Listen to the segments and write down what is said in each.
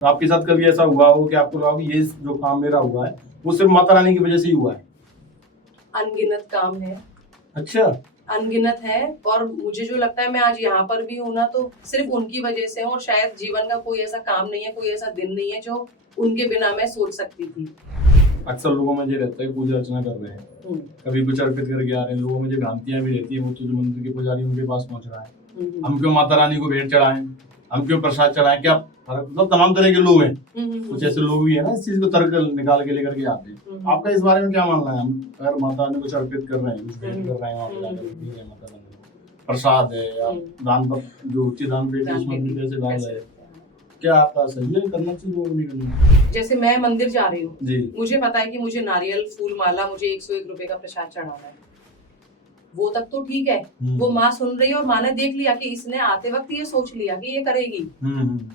तो आपके साथ कभी ऐसा हुआ हो कि आपको लगा कि ये जो काम मेरा हुआ है वो सिर्फ माता रानी की वजह से ही हुआ है? अनगिनत काम है, अच्छा। अनगिनत है। और मुझे जो लगता है मैं आज यहाँ पर भी हूँ ना, तो सिर्फ उनकी वजह से हूँ। और शायद जीवन का कोई ऐसा काम नहीं है, कोई ऐसा दिन नहीं है जो उनके बिना मैं सोच सकती थी। अक्सर लोगों में ये रहता है पूजा अर्चना कर रहे हैं, कभी कुछ अर्पित करके आ रहे हैं, लोगों में जो भ्रांतियां भी रहती है वो तो जो मंदिर के पुजारी उनके पास पहुंच रहा है, हम क्यों माता रानी को भेंट चढ़ाएं, हम क्यों प्रसाद चढ़ाएं, क्या मतलब तमाम तरह के लोग हैं। कुछ ऐसे लोग भी है ना इस चीज को तर्क निकाल के लेकर के आते हैं। आपका इस बारे में क्या मानना है? हम अगर माता रानी कुछ अर्पित कर रहे हैं, कुछ भेंट कर रहे हैं, वहाँ पे जाकर ठीक है माता रानी को प्रसाद है या दान पर जो उचित दान पेटी उसमें भी पैसे डाल रहे हैं, क्या आपका सही है, करना चाहिए वो नहीं करना चाहिए? जैसे मैं मंदिर जा रही हूँ जी, मुझे पता है कि मुझे नारियल फूल माला मुझे 101 रुपए का प्रसाद चढ़ाना है, वो तक तो ठीक है। वो माँ सुन रही है और माँ ने देख लिया कि इसने आते वक्त ये सोच लिया कि ये करेगी,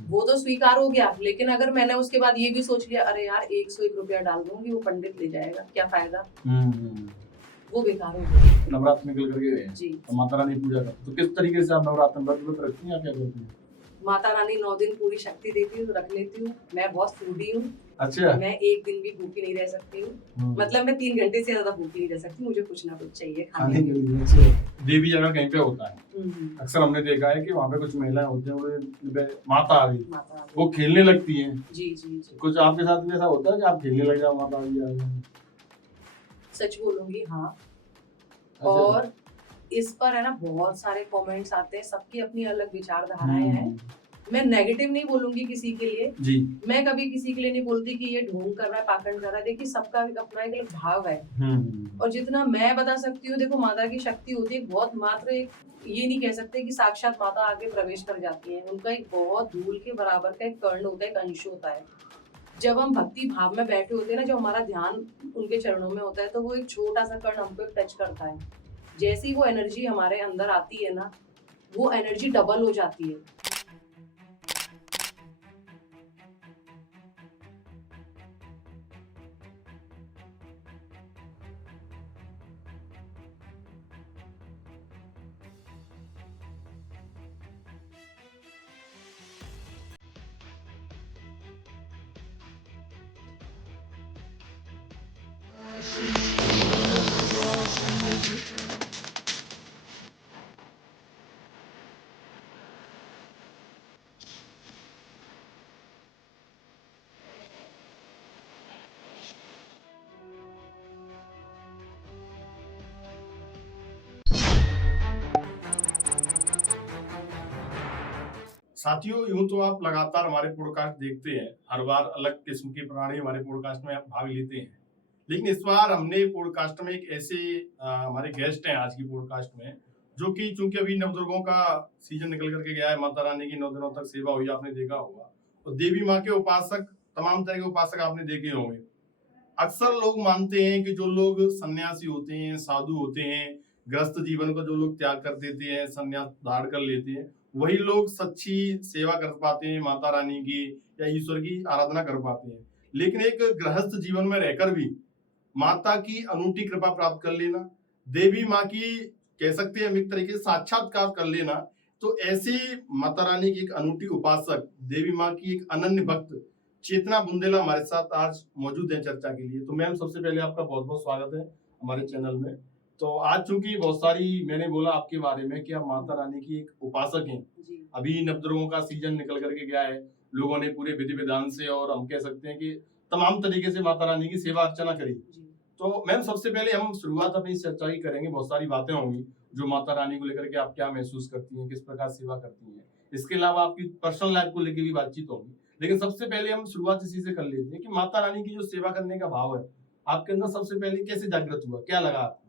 वो तो स्वीकार हो गया। लेकिन अगर मैंने उसके बाद ये भी सोच लिया अरे यार 101 रुपया डाल दूंगी, वो पंडित ले जाएगा, क्या फायदा, वो बेकार हो गया। नवरात्र निकल करके गए जी, तो माता रानी पूजा करते तो किस तरीके से आप नवरात्र में व्रत रखती हैं या क्या करती हैं? माता रानी 9 दिन पूरी शक्ति देती हूँ, रख लेती हूँ। मैं बहुत फूडी हूँ। अच्छा। मैं एक दिन भी भूखी नहीं रह सकती हूँ। मतलब मैं 3 घंटे से ज्यादा भूखी नहीं रह सकती, मुझे कुछ ना कुछ चाहिए खाने के लिए। देवी जगह कहीं पे होता है, अक्सर हमने देखा है कि वहाँ पे कुछ महिलाएं होती हैं, वो माता आ गई, वो खेलने लगती हैं। जी जी जी। कुछ आपके साथ में ऐसा होता है कि आप खेलने लग जाओ माता आ गई? सच बोलूंगी हाँ। अच्छा। और इस पर है ना बहुत सारे कमेंट्स आते हैं, सबकी अपनी अलग विचारधाराएं हैं। मैं नेगेटिव नहीं बोलूंगी किसी के लिए जी। मैं कभी किसी के लिए नहीं बोलती कि ये ढोंग कर रहा है, पाखंड कर रहा है। देखिए सबका अपना एक अलग भाव है। और जितना मैं बता सकती हूँ, देखो माता की शक्ति होती है बहुत मात्र एक, ये नहीं कह सकते कि साक्षात माता आगे प्रवेश कर जाती है। उनका एक बहुत धूल के बराबर का एक कर्ण होता है, एक अंश होता है। जब हम भक्ति भाव में बैठे होते हैं ना, जब हमारा ध्यान उनके चरणों में होता है, तो वो एक छोटा सा कर्ण हमको टच करता है। जैसी वो एनर्जी हमारे अंदर आती है ना, वो एनर्जी डबल हो जाती है। साथियों, यूं तो आप लगातार हमारे पॉडकास्ट देखते हैं, हर बार अलग किस्म के प्राणी हमारे पॉडकास्ट में आप भाग लेते हैं, लेकिन इस बार हमने पॉडकास्ट में एक ऐसे हमारे गेस्ट हैं आज की पॉडकास्ट में, जो कि चूंकि अभी नवदुर्गों का सीजन निकल करके गया है, माता रानी की 9 दिनों तक सेवा हुई आपने देखा होगा, और देवी माँ के उपासक, तमाम तरह के उपासक आपने देखे होंगे। अक्सर लोग मानते हैं कि जो लोग सन्यासी होते हैं, साधु होते हैं, गृहस्थ जीवन को जो लोग त्याग कर देते हैं, सन्यास धारण कर लेते हैं, वही लोग सच्ची सेवा कर पाते हैं माता रानी की या ईश्वर की आराधना कर पाते हैं। लेकिन एक गृहस्थ जीवन में रहकर भी माता की अनूठी कृपा प्राप्त कर लेना, देवी माँ की कह सकते हैं हम एक तरीके से साक्षात्कार कर लेना, तो ऐसी माता रानी की एक अनूठी उपासक, देवी माँ की एक अनन्य भक्त चेतना बुंदेला हमारे साथ आज मौजूद है चर्चा के लिए। तो मैम, सबसे पहले आपका बहुत बहुत स्वागत है हमारे चैनल में। तो आज चूंकि बहुत सारी मैंने बोला आपके बारे में कि आप माता रानी की एक उपासक हैं, अभी नवदुर्गों का सीजन निकल करके गया है, लोगों ने पूरे विधि विधान से और हम कह सकते हैं कि तमाम तरीके से माता रानी की सेवा अर्चना करी। तो मैम, सबसे पहले हम शुरुआत अपनी इस चर्चा की करेंगे, बहुत सारी बातें होंगी जो माता रानी को लेकर के आप क्या महसूस करती हैं, किस प्रकार सेवा करती हैं, इसके अलावा आपकी पर्सनल लाइफ को लेकर भी बातचीत होगी। लेकिन सबसे पहले हम शुरुआत इसी से कर लेते हैं कि माता रानी की जो सेवा करने का भाव है आपके अंदर सबसे पहले कैसे जागृत हुआ, क्या लगा आपको?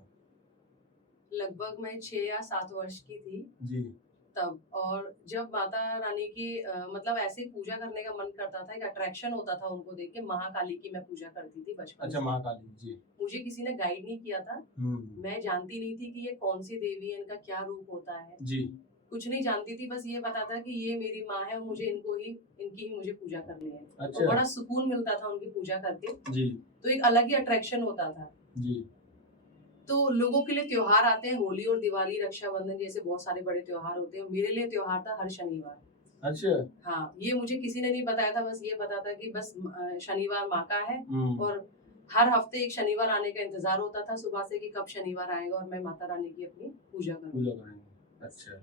लगभग मैं 6 या 7 वर्ष की थी जी। तब। और जब माता रानी की मतलब ऐसे ही पूजा करने का मन करता था, एक अट्रैक्शन होता था उनको देख के। महाकाली की मैं पूजा करती थी बचपन अच्छा, से। महाकाली जी। मुझे किसी ने गाइड नहीं किया था। मैं जानती नहीं थी कि ये कौन सी देवी है, इनका क्या रूप होता है जी। कुछ नहीं जानती थी, बस ये पता था कि ये मेरी माँ है और मुझे इनकी ही मुझे पूजा करनी है। अच्छा। और बड़ा सुकून मिलता था उनकी पूजा करके। जी। तो एक अलग ही अट्रैक्शन होता था जी। तो लोगों के लिए त्योहार आते हैं, होली और दिवाली, रक्षाबंधन जैसे बहुत सारे बड़े त्योहार होते हैं। मेरे लिए त्योहार था हर शनिवार। अच्छा। हाँ, ये मुझे किसी ने नहीं बताया था, बस ये पता था कि बस शनिवार माँ का है और हर हफ्ते एक शनिवार आने का इंतजार होता था सुबह से कि कब शनिवार आएगा और मैं माता रानी की अपनी पूजा करूंगी। अच्छा,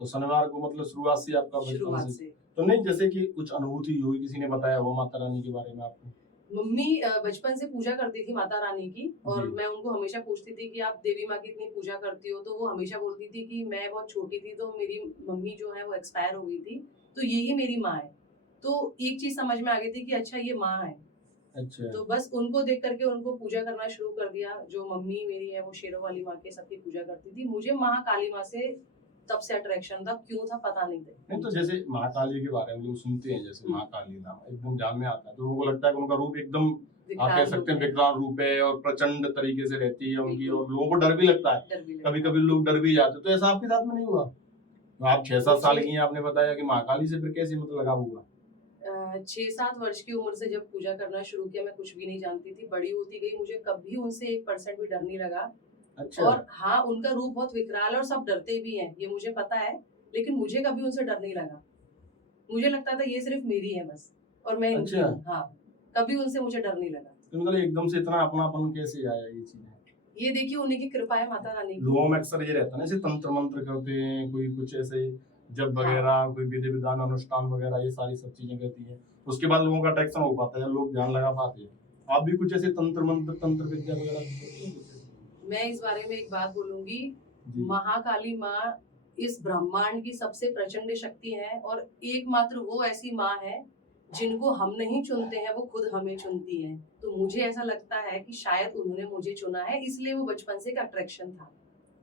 तो शनिवार को मतलब शुरुआत से आपका बचपन शुरुआत से से तो नहीं, जैसे कि कुछ अनुभूति हुई, किसी ने बताया हो माता रानी के बारे में आपको? मम्मी बचपन से पूजा करती थी माता रानी की और जी। मैं उनको हमेशा पूछती थी कि आप देवी माँ की इतनी पूजा करती हो, तो वो हमेशा बोलती थी कि मैं बहुत छोटी थी तो मेरी मम्मी जो है वो एक्सपायर हो गई थी, तो यही मेरी माँ है। तो एक चीज समझ में आ गई थी कि अच्छा ये माँ है। अच्छा। तो बस उनको देख करके उनको पूजा करना शुरू कर दिया। जो मम्मी मेरी है वो शेरों वाली माँ के सबकी पूजा करती थी। मुझे महाकाली माँ से तब से अट्रैक्शन था, क्यों था पता नहीं था। नहीं, तो जैसे महाकाली के बारे में लोग सुनते हैं, जैसे महाकाली नाम एकदम ध्यान में आता है, तो उनको लगता है कि उनका रूप एकदम आप कह सकते हैं विकराल रूप है और प्रचंड तरीके से रहती है उनकी, और लोगों को डर भी लगता है, कभी कभी लोग डर भी जाते हैं। तो ऐसा आपके साथ में नहीं हुआ? तो आप 6-7 साल की हैं, आपने बताया कि महाकाली से फिर कैसे मतलब लगाव हुआ? 6-7 वर्ष की उम्र से जब पूजा करना शुरू किया, मैं कुछ भी नहीं जानती थी। बड़ी होती गई, मुझे कभी उनसे 1% भी डर नहीं लगा। अच्छा। और हाँ, उनका रूप बहुत विकराल है और सब डरते भी हैं, ये मुझे पता है, लेकिन मुझे कभी उनसे डर नहीं लगा। मुझे लगता था ये सिर्फ मेरी है बस और मैं इनकी हूँ। हाँ, कभी उनसे मुझे डर नहीं लगा। तो मतलब एकदम से इतना अपनापन कैसे आया ये चीजें? ये देखिए उन्हीं की कृपा है, माता रानी की। लोगों में अक्सर ये रहता है ना, जैसे तंत्र मंत्र करते हैं, कोई कुछ ऐसे जब वगैरह, कोई विधि विधान अनुष्ठान वगैरह, ये सारी सब चीजें रहती हैं, उसके बाद लोगों का अट्रैक्शन हो पाता है, लोग ध्यान लगा पाते हैं। आप भी कुछ ऐसे तंत्र मंत्र, तंत्र विद्या वगैरह? मैं इस बारे में एक बात बोलूंगी, जी। महाकाली माँ इस ब्रह्मांड की सबसे प्रचंड शक्ति है और एकमात्र वो ऐसी माँ है जिनको हम नहीं चुनते हैं, वो खुद हमें चुनती है। तो मुझे ऐसा लगता है कि शायद उन्होंने मुझे चुना है, इसलिए वो बचपन से एक अट्रैक्शन था।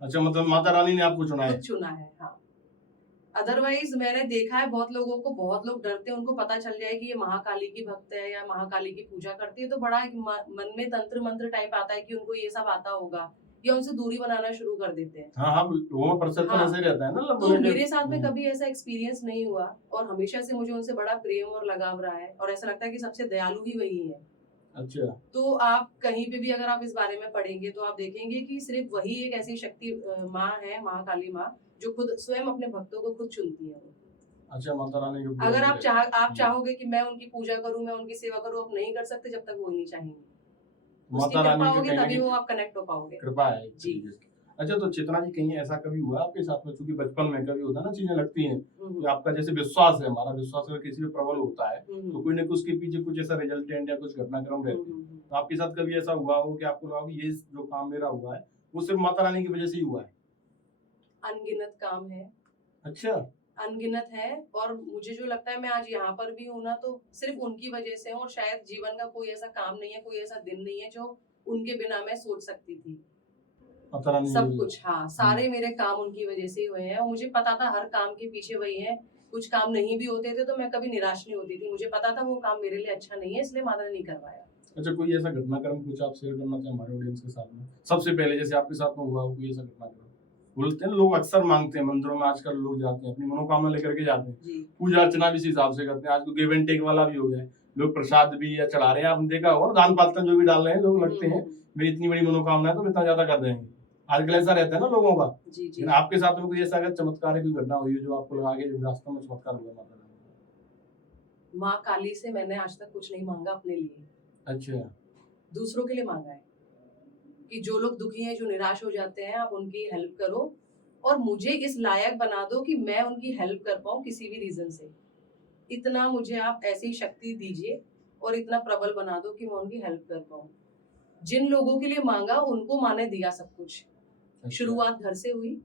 अच्छा, मतलब माता रानी ने आपको चुना है? खुद चुना है, हाँ। अदरवाइज मैंने देखा है बहुत लोगों को, बहुत लोग डरते हैं, उनको पता चल जाए कि ये महाकाली की भक्त है या महाकाली की पूजा करती है, तो बड़ा एक मन में तंत्र मंत्र टाइप आता है कि उनको ये सब आता होगा या उनसे दूरी बनाना शुरू कर देते हैं। हाँ हाँ, लोगों में परसेप्शन ऐसे ही रहता है ना। तो मेरे साथ में कभी ऐसा एक्सपीरियंस नहीं हुआ और हमेशा से मुझे उनसे बड़ा प्रेम और लगाव रहा है और ऐसा लगता है कि सबसे दयालु ही वही है। अच्छा। तो आप कहीं पे भी अगर आप इस बारे में पढ़ेंगे तो आप देखेंगे कि सिर्फ वही एक ऐसी शक्ति माँ है, महाकाली माँ, जो खुद स्वयं अपने भक्तों को खुद चुनती है। अच्छा, माता रानी के अगर आप चाहोगे कि मैं उनकी पूजा करूं, मैं उनकी सेवा करूं, आप नहीं कर सकते जब तक वो नहीं चाहेंगे। उसकी कृपा होगी तभी वो आप कनेक्ट हो पाओगे। कृपा है जी। अच्छा, तो चेतना जी, कहीं ऐसा कभी हुआ आपके साथ में, क्योंकि बचपन में कभी होता है ना, चीजें लगती हैं कि आपका जैसे विश्वास है, हमारा विश्वास अगर किसी पे प्रबल होता है तो कोई ना कुछ उसके पीछे कुछ ऐसा रिजल्टेंट या कुछ घटनाक्रम रहते हैं। तो आपके साथ कभी ऐसा हुआ हो कि आपको लगा कि ये जो काम मेरा हुआ है वो सिर्फ माता रानी की वजह से ही हुआ है? अनगिनत काम है। अच्छा। अनगिनत है और मुझे जो लगता है मैं आज यहाँ पर भी हूँ ना, तो सिर्फ उनकी वजह से हूँ और शायद जीवन का कोई ऐसा काम नहीं है, कोई ऐसा दिन नहीं है जो उनके बिना मैं सोच सकती थी। सब कुछ, हाँ, सारे मेरे काम उनकी वजह से ही हुए हैं और मुझे पता था हर काम के पीछे वही है। कुछ काम नहीं भी होते थे तो मैं कभी निराश नहीं होती थी, मुझे पता था वो काम मेरे लिए अच्छा नहीं है, इसलिए माता ने नहीं करवाया। अच्छा, कोई ऐसा घटनाक्रम कुछ आप शेयर करना चाहें हमारे ऑडियंस के साथ में? सबसे पहले जैसे आपके साथ में हुआ हो कोई ऐसा घटनाक्रम? बोलते हैं लोग अक्सर मांगते हैं मंदिरों में, आजकल लोग जाते हैं अपनी मनोकामना लेकर के जाते हैं, पूजा अर्चना भी इसी हिसाब से करते हैं। आज तो गिव एंड टेक वाला भी हो गया है, लोग प्रसाद भी या चढ़ा रहे हैं, आपने देखा होगा दान पात्र जो भी डाल रहे हैं, लोग लगते हैं मेरी इतनी बड़ी मनोकामना है तो इतना ज्यादा कर देंगे। आजकल ऐसा रहता है ना लोगों का। लेकिन आपके साथ में कोई ऐसा अगर चमत्कार कोई घटना हुई जो आपको लगा कि वास्तव में चमत्कार हुआ माता रानी? माँ काली से मैंने आज तक कुछ नहीं मांगा अपने लिए। अच्छा। दूसरों के लिए मांगा है कि जो लोग दुखी हैं, जो निराश हो जाते हैं, आप उनकी हेल्प करो और मुझे इस लायक बना दो कि मैं उनकी हेल्प कर पाऊं किसी भी रीजन से। इतना मुझे आप ऐसी शक्ति दीजिए और इतना प्रबल बना दो कि मैं उनकी हेल्प कर पाऊं। जिन लोगों के लिए मांगा उनको माँ ने दिया सब कुछ। अच्छा। शुरुआत घर से हुई।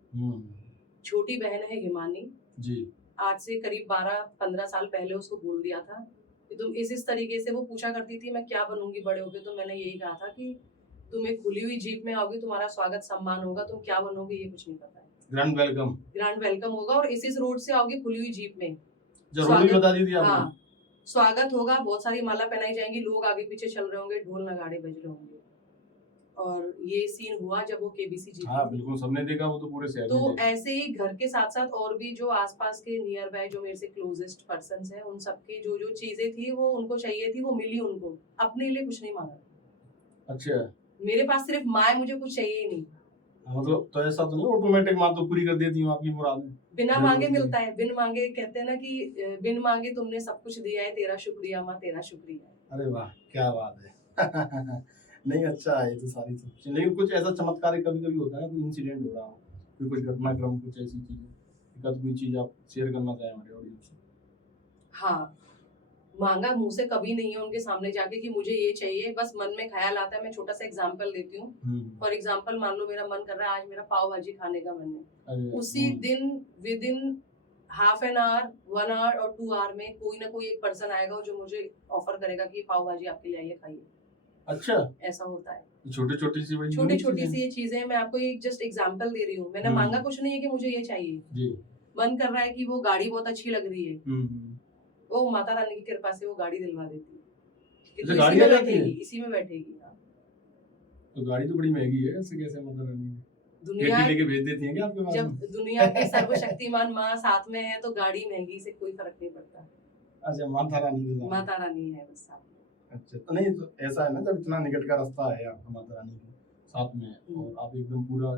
छोटी बहन है हिमानी जी, आज से करीब 12-15 साल पहले उसको बोल दिया था कि तुम इस तरीके से, वो पूछा करती थी मैं क्या बनूंगी बड़े होके, तो मैंने यही कहा था कि तुम एक खुली हुई जीप में आओगी, तुम्हारा स्वागत सम्मान होगा, तुम क्या बनोगे ये कुछ नहीं पता है। ग्रैंड वेलकम होगा और इस रोड से आओगे खुली हुई जीप में, जरूर बता दी थी आपने। हाँ, स्वागत होगा, बहुत सारी माला पहनाई जाएंगी, लोग आगे पीछे चल रहे होंगे, ढोल नगाड़े बज रहे होंगे। और ये सीन हुआ जब वो केबीसी जीती। हाँ बिल्कुल, सबने देखा, वो तो पूरे शहर में तो ऐसे ही घर के साथ साथ और भी जो आसपास के नियर बाय जो मेरे से क्लोजेस्ट पर्सन्स हैं, उन सबकी जो जो चीजें थी वो उनको चाहिए थी, वो मिली उनको। अपने लिए कुछ नहीं मांगा। अच्छा। मेरे पास सिर्फ माँ है, मुझे कुछ चाहिए ही नहीं। मतलब तो ऐसा तो नहीं ऑटोमेटिक माँ तो पूरी कर देती हूँ आपकी मुरादें? बिना जरूर मांगे जी। मिलता है, बिन मांगे कहते हैं ना कि बिन मांगे तुमने सब कुछ दिया है, तेरा शुक्रिया माँ, तेरा शुक्रिया। अरे वाह क्या बात है नहीं अच्छा है ये तो सारी सब चीजें। लेकिन कुछ ऐसा चमत्कार कभी कभी होता है ना, कोई इंसिडेंट हो रहा हो, कोई कुछ घटनाक्रम, कुछ ऐसी चीजें, एक कोई चीज आप शेयर करना चाहें हमारे ऑडियंस से। हाँ, मांगा मुंह से कभी नहीं है उनके सामने जाके कि मुझे ये चाहिए, बस मन में ख्याल आता है। मैं छोटा सा एग्जांपल देती हूँ। फॉर एग्जांपल मान लो मेरा मन कर रहा है आज मेरा पाव भाजी खाने का मन है, अरे उसी दिन within half an hour, 1 hour और 2 आवर में कोई ना कोई एक पर्सन आएगा जो मुझे ऑफर करेगा कि पाव भाजी आपके लिए आइए खाइए। अच्छा ऐसा होता है। छोटी छोटी सी बड़ी छोटी यूनिक छोटी चीजें। सी ये चीजें हैं, मैं आपको एक जस्ट एग्जांपल दे रही हूँ। मैंने मांगा कुछ नहीं है कि मुझे ये चाहिए, जी मन कर रहा है कि वो गाड़ी बहुत अच्छी लग रही है, वो माता रानी की कृपा से वो गाड़ी दिलवा देती है कि अच्छा, तू गाड़ी इसी आ में जाती है? बैठेगी, इसी में बैठेगी। हाँ। तो गाड़ी तो बड़ी महंगी है, ऐसे कैसे माता रानी दुनिया पेटी लेके भेज देती हैं क्या आपके पास जब में? दुनिया की सर्वशक्तिमान माँ साथ में है तो गाड़ी महंगी से कोई फर्क नहीं पड़ता। अच्छा माता रानी के साथ। माता रानी है बस साथ में। अच्छा तो नहीं तो ऐसा है ना, जब इतना निकट का रास्ता है आपका माता रानी के साथ में और आप एकदम पूरा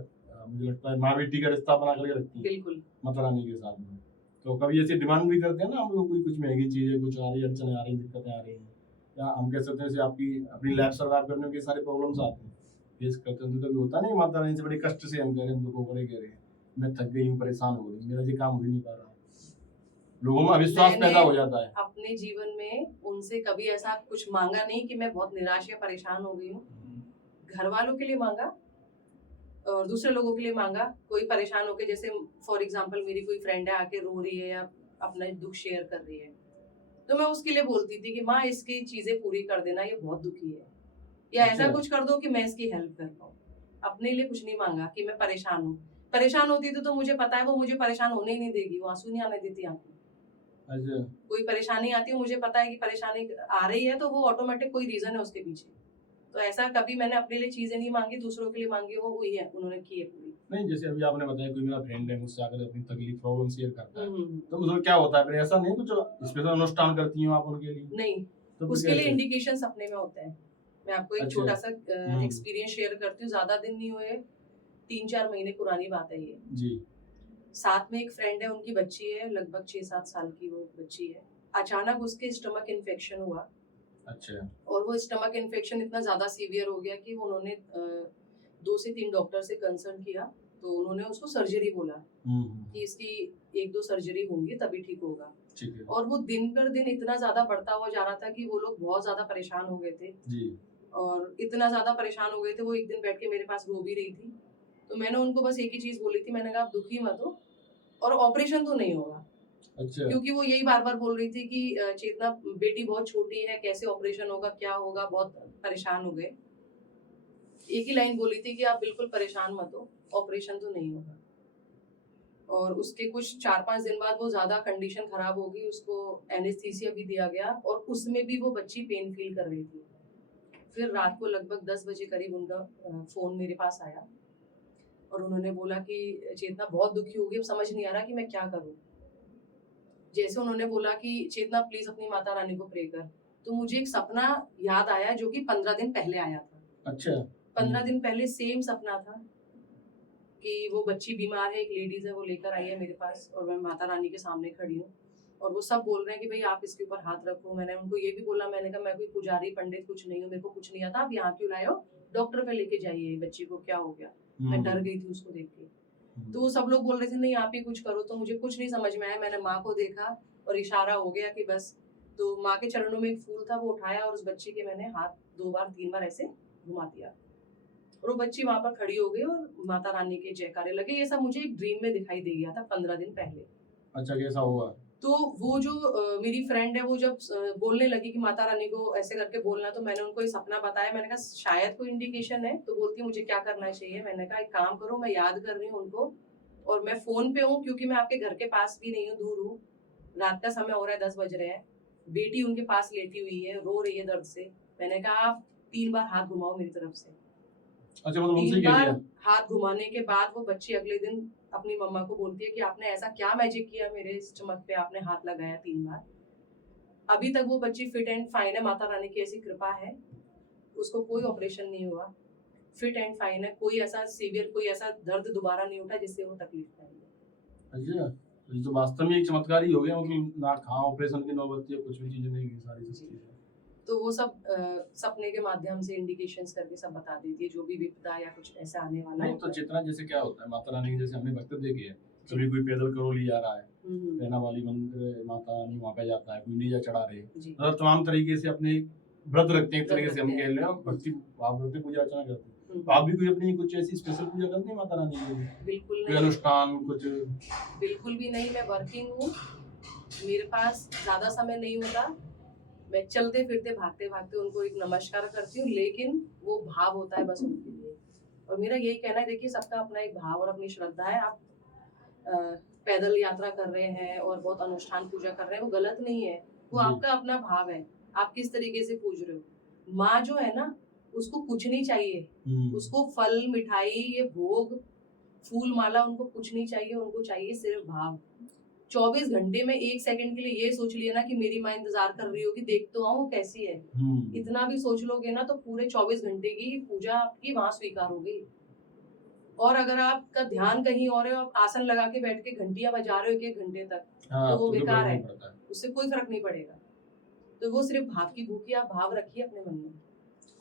मुझे लगता है माँ बेटी का रिश्ता बना करके रखती हैं बिल्कुल। माता रानी के साथ में। तो कभी ऐसी डिमांड भी करते हैं ना हम लोग, कोई कुछ महंगी चीज है, कुछ आ रही है, अड़चने आ रही हैं, दिक्कतें आ रही हैं, या हम कह सकते हैं जैसे आपकी अपनी लाइफ सर्वाइव करने के सारे प्रॉब्लम्स आते हैं, फेस करते हैं, तो कभी होता नहीं माता रानी से बड़े कष्ट से हम कह रहे हैं, दुखों करे कह रहे हैं, मैं थक गई हूँ, परेशान हो गई, मेरा ये काम हो ही नहीं पा रहा, लोगों में अविश्वास पैदा हो जाता है। अपने जीवन में उनसे कभी ऐसा कुछ मांगा नहीं कि मैं बहुत निराश या परेशान हो गई हूँ। घर वालों के लिए मांगा और दूसरे लोगों के लिए मांगा। कोई परेशान होके, जैसे फॉर एग्जांपल मेरी कोई फ्रेंड है आके रो रही है या अपना दुख शेयर कर रही है, तो मैं उसके लिए बोलती थी कि माँ इसकी चीजें पूरी कर देना, ये बहुत दुखी है, या ऐसा कुछ कर दो कि मैं इसकी हेल्प कर पाऊँ। अपने लिए कुछ नहीं मांगा कि मैं परेशान हूँ। परेशान होती थी तो मुझे पता है वो मुझे परेशान होने ही नहीं देगी, वो आंसू नहीं आने देती आंखों में। अच्छा कोई परेशानी आती है, मुझे पता है कि परेशानी आ रही है तो वो ऑटोमेटिक कोई रीजन है उसके पीछे। तो ऐसा कभी मैंने अपने लिए चीजें नहीं मांगी, दूसरों के लिए मांगी, वो हुई है, उन्होंने की है पूरी। नहीं जैसे अभी आपने बताया कोई मेरा फ्रेंड है मुझसे आकर अपनी तकलीफ प्रॉब्लम शेयर करता है, हम्म। तो उसमें क्या होता है फिर, ऐसा नहीं कुछ स्पेशल अनुष्ठान करती हो आप उनके लिए? नहीं, तो फिर उसके लिए कैसे? इंडिकेशंस अपने में होते हैं। मैं आपको एक अच्छा। छोटा सा एक्सपीरियंस शेयर करती हूँ, ज्यादा दिन नहीं हुए, 3-4 महीने पुरानी बात है ये। जी साथ में एक फ्रेंड है, उनकी बच्ची है, लगभग 6-7 साल की वो बच्ची है। अचानक उसके स्टमक इन्फेक्शन हुआ। अच्छा और वो स्टमक इन्फेक्शन इतना ज्यादा सीवियर हो गया कि उन्होंने 2 से 3 डॉक्टर से कंसल्ट किया, तो उन्होंने उसको सर्जरी बोला कि इसकी 1-2 सर्जरी होंगी तभी ठीक होगा। ठीक है और वो दिन पर दिन इतना ज्यादा बढ़ता हुआ जा रहा था कि वो लोग बहुत ज्यादा परेशान हो गए थे। जी और इतना ज्यादा परेशान हो गए थे, वो एक दिन बैठ के मेरे पास रो भी रही थी। तो मैंने उनको बस एक ही चीज बोली थी, मैंने कहा आप दुखी मत हो और ऑपरेशन तो नहीं होगा। अच्छा क्योंकि वो यही बार बार बोल रही थी कि चेतना बेटी बहुत छोटी है, कैसे ऑपरेशन होगा, क्या होगा, बहुत परेशान हो गए। एक ही लाइन बोली थी कि आप बिल्कुल परेशान मत हो, ऑपरेशन तो नहीं होगा। और उसके कुछ 4-5 दिन बाद वो ज्यादा कंडीशन खराब हो गई, उसको एनेस्थीसिया भी दिया गया और उसमें भी वो बच्ची पेन फील कर रही थी। फिर रात को लगभग 10 बजे करीब उनका फोन मेरे पास आया और उन्होंने बोला कि चेतना बहुत दुखी हो गई, अब समझ नहीं आ रहा कि मैं क्या करूं। जैसे उन्होंने बोला कि चेतना प्लीज अपनी माता रानी को प्रे कर, तो मुझे एक सपना याद आया जो कि 15 दिन पहले आया था। अच्छा 15 दिन पहले सेम सपना था कि वो बच्ची बीमार है, एक लेडीज है, वो लेकर आई है मेरे पास और मैं माता रानी के सामने खड़ी हूँ और वो सब बोल रहे हैं कि भाई आप इसके ऊपर हाथ रखो। मैंने उनको ये भी बोला, मैंने कहा मैं कोई पुजारी पंडित कुछ नहीं हूँ, मेरे को कुछ नहीं आता, आप यहाँ क्यों लाए हो, डॉक्टर पे लेके जाइए, बच्ची को क्या हो गया। मैं डर गई थी उसको देख के। तो वो सब लोग बोल रहे थे नहीं आप ही कुछ करो, तो मुझे कुछ नहीं समझ में आया। मैंने माँ को देखा और इशारा हो गया कि बस, तो माँ के चरणों में एक फूल था, वो उठाया और उस बच्ची के मैंने हाथ 2-3 बार ऐसे घुमा दिया और वो बच्ची वहां पर खड़ी हो गई और माता रानी के जयकारे लगे। ये सब मुझे एक ड्रीम में दिखाई दे गया था 15 दिन पहले। अच्छा कैसा हुआ? तो वो जो मेरी फ्रेंड है, वो जब बोलने लगी कि माता रानी को ऐसे करके बोलना, तो मैंने उनको ये सपना बताया। मैंने कहा शायद कोई इंडिकेशन है, तो बोलती मुझे क्या करना चाहिए। मैंने कहा एक काम करो, मैं याद कर रही हूँ उनको और मैं फोन पे हूँ, क्योंकि मैं आपके घर के पास भी नहीं हूँ, दूर हूँ, रात का समय हो रहा है, 10 बज रहे हैं, बेटी उनके पास लेटी हुई है, रो रही है दर्द से। मैंने कहा आप 3 बार हाथ घुमाओ मेरी तरफ से। अच्छा मतलब उनसे 3 कह बार दिया? हाथ घुमाने के बाद वो बच्ची अगले दिन अपनी मम्मा को बोलती है कि आपने ऐसा क्या मैजिक किया, मेरे स्टमक पे आपने हाथ लगाया 3 बार। अभी तक वो बच्ची फिट एंड फाइन है, माता रानी की ऐसी कृपा है, उसको कोई ऑपरेशन नहीं हुआ, फिट एंड फाइन है, कोई ऐसा सीवियर, कोई ऐसा दर्द दोबारा नहीं उठा जिससे वो तकलीफ पाई। अच्छा तो ये तो वास्तव में एक चमत्कार ही हो गया, मतलब ना कहाँ ऑपरेशन की नौबत थी, कुछ भी चीजें नहीं हुई, सारी सब चीजें। तो वो सब सपने के माध्यम से इंडिकेशंस करके सब बता देती है जो भी विपदा या कुछ ऐसा आने वाला नहीं होता तो है। चेतना जैसे क्या होता है, माता रानी के जैसे हमने वक्तव्य देखे हैं, कभी कोई पैदल करौली जा रहा है, हम्म, रहना वाली मंदिर माता रानी वहाँ पे जाता है, कोई नीजा चढ़ा रहे, जी मतलब तमाम तरीके से अपने व्रत रखते हैं, एक व्रत तरीके से हम रखते कह हैं। रहे हैं, भक्ति भाव रखते पूजा अर्चना करते हैं। हम्म, तो आप भी कोई अपनी कुछ ऐसी स्पेशल पूजा करते हैं माता रानी की, बिल्कुल कोई नहीं, अनुष्ठान कुछ? बिल्कुल भी नहीं। मैं वर्किंग हूँ, मेरे पास ज्यादा समय नहीं होता, मैं चलते फिरते भागते भागते उनको एक नमस्कार करती हूँ, लेकिन वो भाव होता है बस उनके लिए। और मेरा यही कहना है, देखिए सबका अपना एक भाव और अपनी श्रद्धा है। आप अ, पैदल यात्रा कर रहे हैं और बहुत अनुष्ठान पूजा कर रहे हैं, वो गलत नहीं है, वो जी। आपका अपना भाव है, आप किस तरीके से पूज रहे हो। माँ जो है ना, उसको कुछ नहीं चाहिए, उसको फल मिठाई ये भोग फूल माला उनको कुछ नहीं चाहिए, उनको चाहिए सिर्फ भाव। 24 घंटे में 1 सेकंड के लिए ये सोच लिया ना कि मेरी माँ इंतजार कर रही होगी, देख तो आऊं कैसी है, इतना भी सोच लोगे ना तो पूरे 24 घंटे की पूजा आपकी वहां स्वीकार हो गई। और अगर आपका ध्यान कहीं और है, आप आसन लगा के बैठ के घंटियां बजा रहे हो 1-1 घंटे तक, तो वो बेकार है, उससे कोई फर्क नहीं पड़ेगा। तो वो सिर्फ भाव की भूखी, आप भाव रखिए अपने मन में,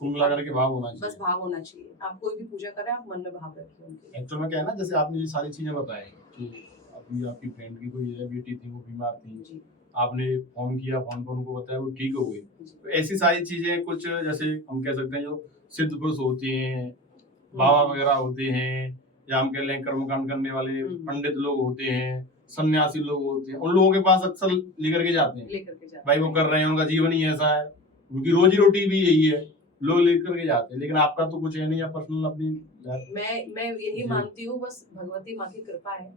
कुल मिलाकर के भाव होना चाहिए, बस भाव होना चाहिए। आप कोई भी पूजा करें, आप मन में भाव रखिए उनके। एक्चुअल में क्या है ना, जैसे आपने ये सारी चीजें बताई कि अभी आपकी फ्रेंड की कोई है बेटी थी, वो बीमार थी, जी आपने फोन किया, फोन पर उनको बताया, वो ठीक हो गई। जी। तो ऐसी सारी चीजें कुछ जैसे हम कह सकते हैं जो सिद्ध पुरुष होती हैं, बाबा वगैरह होते हैं, या हम कह लें कर्मकांड करने वाले पंडित लोग होते हैं, सन्यासी लोग होते हैं, उन लोगों के पास अक्सर लेकर के जाते हैं, भाई वो कर रहे हैं, उनका जीवन ही ऐसा है, उनकी रोजी रोटी भी यही है, लोग लेकर के जाते हैं। लेकिन आपका तो कुछ है नहीं, आप पर्सनल अपनी मैं यही जी। मानती हूँ, बस भगवती माँ की कृपा है,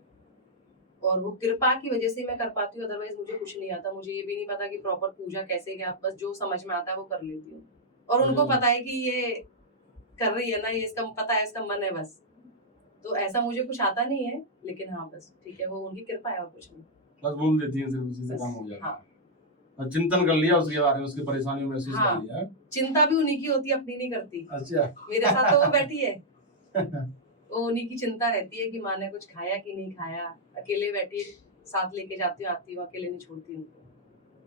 और वो कृपा की वजह से मैं कर पाती हूँ, अदरवाइज मुझे कुछ नहीं आता। मुझे ये भी नहीं पता कि प्रॉपर पूजा कैसे, क्या, बस जो समझ में आता है वो कर लेती हूँ। और उनको पता है कि ये कर रही है ना, ये इसका पता है, इसका मन है बस। तो ऐसा मुझे कुछ आता नहीं है, लेकिन हाँ बस ठीक है, वो उनकी कृपा है और कुछ नहीं। बस बोल देती हैं, सिर्फ उसी से काम हो जाता है। हाँ, और चिंतन कर लिया उसके बारे में, उसकी परेशानियों में महसूस हाँ, कर लिया। चिंता भी उन्हीं की होती है, अपनी नहीं करती। अच्छा। मेरे साथ तो वो बैठी है वो उन्हीं की चिंता रहती है कि माँ ने कुछ खाया कि नहीं खाया। अकेले बैठी साथ लेके जाती हूँ, आती हूँ, अकेले नहीं छोड़ती उनको।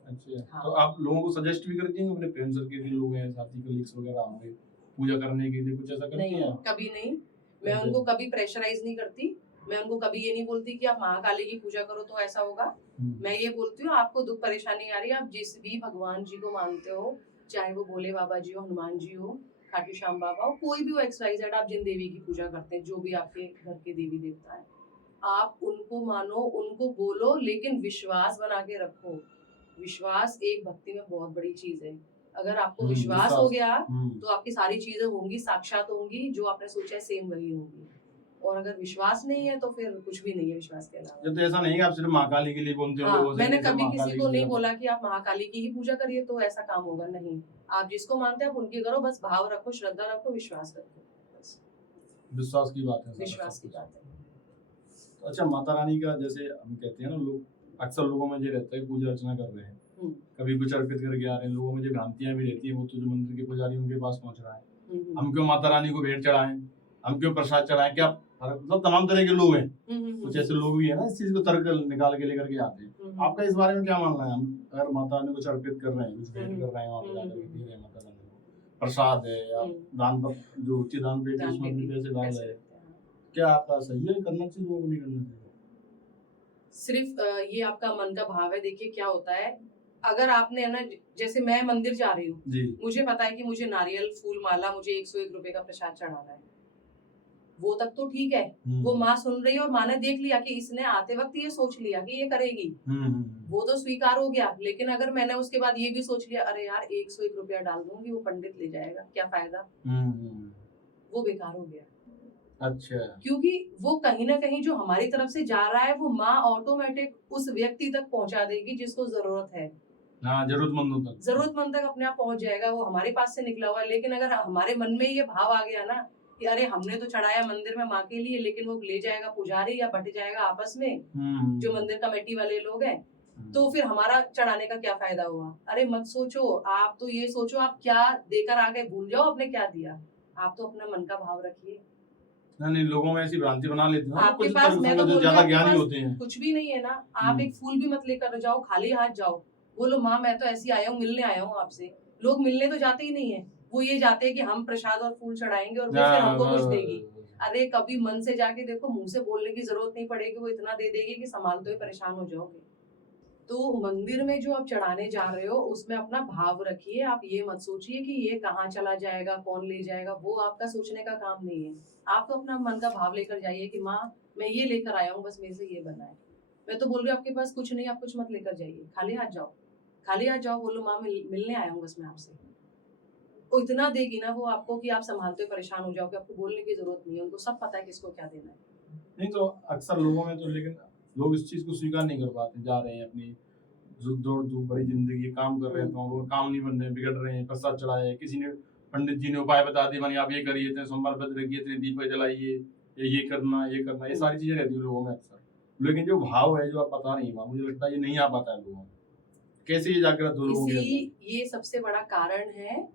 अच्छा। हाँ। तो आप लोगों को सजेस्ट भी करती हैं, अपने फ्रेंड सर्कल के लोग हैं, साथी कलीग्स वगैरह होंगे, पूजा करने के लिए कुछ ऐसा करती नहीं, हैं? कभी नहीं। मैं अच्छा। उनको कभी प्रेशराइज नहीं करती। मैं उनको कभी ये नहीं बोलती कि आप महाकाली की पूजा करो तो ऐसा होगा। मैं ये बोलती हूँ, आपको दुख परेशानी आ रही है, आप जिस भी भगवान जी को मानते हो, चाहे वो भोले बाबा जी हो, हनुमान जी हो, खाटू श्याम बाबा हो, कोई भी हो, XYZ, आप जिन देवी की पूजा करते हैं, जो भी आपके घर के देवी देवता है, आप उनको मानो, उनको बोलो, लेकिन विश्वास बना के रखो। विश्वास एक भक्ति में बहुत बड़ी चीज है। अगर आपको विश्वास हो गया तो आपकी सारी चीजें होंगी, साक्षात होंगी, जो आपने सोचा है सेम वही होंगी। और अगर विश्वास नहीं है तो फिर कुछ भी नहीं है विश्वास के अलावा। तो ऐसा नहीं है आप सिर्फ महाकाली के लिए बोलते हो? हाँ, मैंने कभी किसी को नहीं बोला कि आप महाकाली की ही पूजा करिए तो ऐसा काम होगा, नहीं। आप जिसको मानते हैं आप उनकी करो, बस भाव रखो, श्रद्धा रखो, विश्वास रखो, बस। विश्वास की बात है, विश्वास की बात है। तो अच्छा, माता रानी का जैसे हम कहते हैं ना, लोग अक्सर लोगों में ये रहता है पूजा अर्चना कर रहे हैं, कभी कुछ अर्पित करके आ रहे हैं, लोगों में जो भ्रांतियां भी रहती है, वो तो जो मंदिर के पुजारी उनके पास पहुंच रहा है, हम क्यों माता रानी को भेंट चढ़ाएं, हम क्यों प्रसाद चढ़ाएं, क्या मतलब तमाम तरह के लोग हैं, कुछ ऐसे लोग भी है ना इस चीज को तर्क निकाल के लेकर के आते हैं। आपका इस बारे में क्या मानना है? हम अगर माता रानी कुछ अर्पित कर रहे हैं, कुछ भेंट कर रहे हैं, वहाँ पे जाकर दे रहे हैं माता रानी को प्रसाद है, या दान पर जो उच्च दान पेटी है उसमें अपने पैसे डाल रहे हैं, क्या आपका सही है, करना चाहिए लोगों को, नहीं करना चाहिए? सिर्फ ये आपका मन का भाव है। देखिए क्या होता है, अगर आपने है ना, जैसे मैं मंदिर जा रही हूँ, मुझे पता है कि मुझे नारियल फूल माला, मुझे 101 रुपए का प्रसाद चढ़ाना है, वो तक तो ठीक है, वो माँ सुन रही है और माँ ने देख लिया कि इसने आते वक्त ये सोच लिया कि ये करेगी, वो तो स्वीकार हो गया। लेकिन अगर मैंने उसके बाद ये भी सोच लिया, अरे यार 101 रुपया डाल दूंगी, वो पंडित ले जाएगा, क्या फायदा, वो बेकार हो गया। अच्छा। क्योंकि वो कहीं ना कहीं जो हमारी तरफ से जा रहा है, वो माँ ऑटोमेटिक उस व्यक्ति तक पहुंचा देगी जिसको जरूरत है। जरूरतमंद तक अपने आप पहुंच जाएगा, वो हमारे पास से निकला हुआ है। लेकिन अगर हमारे मन में ये भाव आ गया ना कि अरे हमने तो चढ़ाया मंदिर में माँ के लिए, लेकिन वो ले जाएगा पुजारी या बट जाएगा आपस में जो मंदिर कमेटी वाले लोग हैं, तो फिर हमारा चढ़ाने का क्या फायदा हुआ। अरे मत सोचो, आप तो ये सोचो आप क्या देकर आ गए, भूल जाओ आपने क्या दिया। आप तो अपना मन का भाव रखिए। नहीं, लोगों में ऐसी भ्रांति बना लेते हैं आपके कुछ पास तर्क मैं संगत तो जो बोल रही हूँ ज्यादा आपके ज्ञानी पास होते हैं। कुछ भी नहीं है ना, आप एक फूल भी मत लेकर जाओ, खाली हाथ जाओ, बोलो माँ मैं तो ऐसी आया हूँ, मिलने आया हूँ आपसे। लोग मिलने तो जाते ही नहीं है, वो ये जाते हैं कि हम प्रसाद और फूल चढ़ाएंगे और वो फिर हमको कुछ देगी। अरे कभी मन से जाके देखो, मुंह से बोलने की जरूरत नहीं पड़ेगी, वो इतना दे देगी कि संभालते हुए परेशान हो जाओगे। तो मंदिर में जो आप चढ़ाने जा रहे हो उसमें अपना भाव रखिए, आप ये मत सोचिए कि ये कहाँ चला जाएगा, कौन ले जाएगा, वो आपका सोचने का काम नहीं है। आप तो अपना मन का भाव लेकर जाइए कि माँ मैं ये लेकर आया हूँ, बस मेरे से ये बना है। मैं तो बोल रही हूँ आपके पास कुछ नहीं, आप कुछ मत लेकर जाइए, खाली हाथ जाओ, खाली हाथ जाओ, बोलो माँ मिलने आया हूँ बस मैं आपसे। वो इतना देगी ना वो आपको कि आप संभालते हुए परेशान हो जाओगे, आपको बोलने की जरूरत नहीं है, उनको सब पता है किसको क्या देना है। नहीं तो अक्सर लोगों में तो, लेकिन लोग इस चीज को स्वीकार नहीं कर पाते, जा रहे हैं अपनी दौड़ धूप भरी जिंदगी, काम कर रहे हैं तो वो काम नहीं बन रहे, बिगड़ रहे हैं, प्रसाद चढ़ाया, किसी ने पंडित जी ने उपाय बता दिए, मानी आप ये करिए, इतने सोमवार व्रत रखिए, इतने दीप जलाइए, ये करना, ये सारी चीजें रहती है लोगों में अक्सर। लेकिन जो भाव है जो आप पता नहीं, मुझे लगता है ये नहीं आ पाता है लोगों में, कैसे ये जागृत हो लोगों के अंदर। ये सबसे बड़ा कारण है,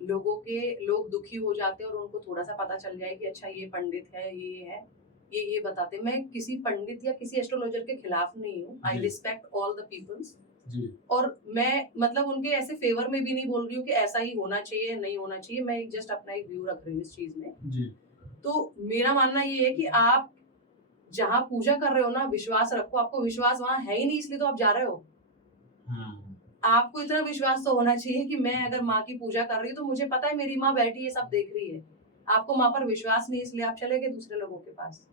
लोग दुखी हो जाते हैं और उनको थोड़ा सा पता चल जाए कि अच्छा ये पंडित है, ये है, ये बताते। मैं किसी पंडित या किसी एस्ट्रोलॉजर के खिलाफ नहीं हूँ, I respect all the peoples जी। और मैं मतलब उनके ऐसे फेवर में भी नहीं बोल रही हूँ कि ऐसा ही होना चाहिए नहीं होना चाहिए, मैं जस्ट अपना एक व्यू रख रही हूँ इस चीज में जी। तो मेरा मानना ये है कि आप जहाँ पूजा कर रहे हो ना, विश्वास रखो, आपको विश्वास वहां है ही नहीं इसलिए तो आप जा रहे हो। आपको इतना विश्वास तो होना चाहिए कि मैं अगर माँ की पूजा कर रही हूँ तो मुझे पता है मेरी माँ बैठी है, सब देख रही है। आपको माँ पर विश्वास नहीं इसलिए आप चले गए दूसरे लोगों के पास।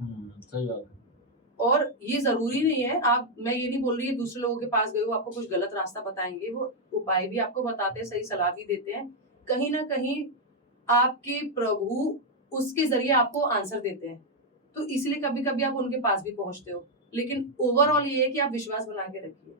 सही बात है। और ये जरूरी नहीं है, मैं ये नहीं बोल रही है दूसरे लोगों के पास गए हो आपको कुछ गलत रास्ता बताएंगे, वो उपाय भी आपको बताते हैं, सही सलाह भी देते हैं, कहीं ना कहीं आपके प्रभु उसके जरिए आपको आंसर देते हैं, तो इसलिए कभी कभी आप उनके पास भी पहुंचते हो। लेकिन ओवरऑल ये है कि आप विश्वास बना के रखिए,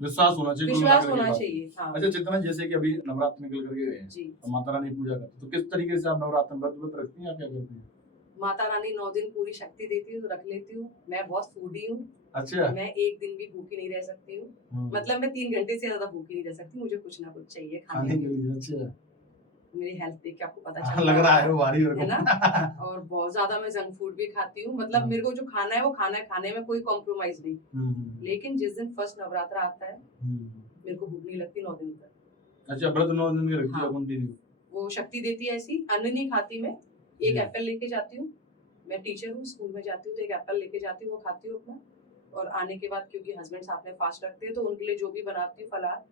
विश्वास होना चाहिए, विश्वास होना चाहिए। हाँ। अच्छा चेतना, जैसे कि अभी नवरात्र निकल करके गए हैं तो माता रानी पूजा करते, तो किस तरीके से आप नवरात्र में व्रत रखती हैं या क्या करती हैं? माता रानी 9 दिन पूरी शक्ति देती हूँ तो रख लेती हूँ। मैं बहुत फूडी हूँ। अच्छा। मैं एक दिन भी भूखी नहीं रह सकती हूँ। मतलब मैं 3 घंटे से ज्यादा भूखी नहीं रह सकती, मुझे कुछ ना कुछ चाहिए खाने के लिए। अच्छा। मेरी हेल्थ देख के आपको पता चल लग रहा है वो भारी है ना। और बहुत ज्यादा मैं जंक फूड भी खाती हूँ, मतलब मेरे को जो खाना है वो खाना है, खाने में कोई कॉम्प्रोमाइज नहीं। लेकिन जिस दिन फर्स्ट नवरात्र आता है मेरे को भूख नहीं लगती 9 दिन तक। अच्छा, व्रत 9 दिन के रखती है कंटिन्यू? वो शक्ति देती है ऐसी। अन्न नहीं खाती मैं, एक एप्पल लेके जाती हूँ, मैं टीचर हूँ, स्कूल में जाती हूँ तो एक एप्पल लेके जाती हूँ, वो खाती हूँ अपना। और आने के बाद क्योंकि हस्बैंड साथ में फास्ट रखते हैं तो उनके लिए जो भी बनाती हूँ फलाहार,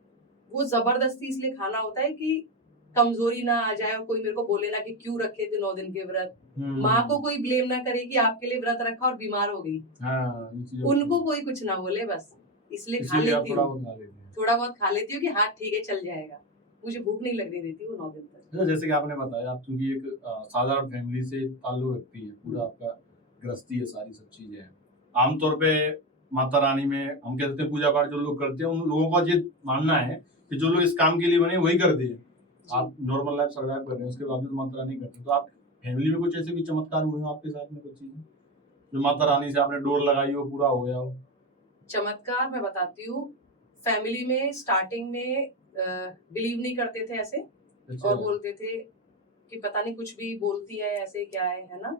वो जबरदस्ती इसलिए खाना होता है कि कमजोरी ना आ जाए और कोई मेरे को बोले ना कि क्यों रखे थे 9 दिन के व्रत। माँ को कोई ब्लेम ना करे कि आपके लिए व्रत रखा और बीमार हो गई। उनको कोई कुछ ना बोले, बस इसलिए खा लेती हूँ, थोड़ा बहुत खा लेती हूँ कि हाँ ठीक है चल जाएगा, मुझे भूख नहीं लगने देती वो 9 दिन तक। जैसे कि आपने बताया, आप क्योंकि एक साधारण फैमिली से ताल्लुक रखती है, पूरा आपका गृहस्थी है, सारी सब चीजें हैं। आमतौर पे माता रानी में हम कहते हैं पूजा पाठ जो लोग करते हैं उन लोगों का ये मानना है कि जो लोग इस काम के लिए बने वही करते हैं। आप नॉर्मल लाइफ सर्वाइव कर रहे हैं, उसके बावजूद माता रानी करते हैं, तो आप फैमिली में कुछ ऐसे भी चमत्कार हुए हो आपके साथ में, कुछ चीजें जो माता रानी से आपने डोर लगाई हो पूरा हो गया हो? चमत्कार मैं बताती हूँ। फैमिली में स्टार्टिंग में बिलीव नहीं करते थे ऐसे। अच्छा। और बोलते थे कि पता नहीं कुछ भी बोलती है ऐसे क्या है ना,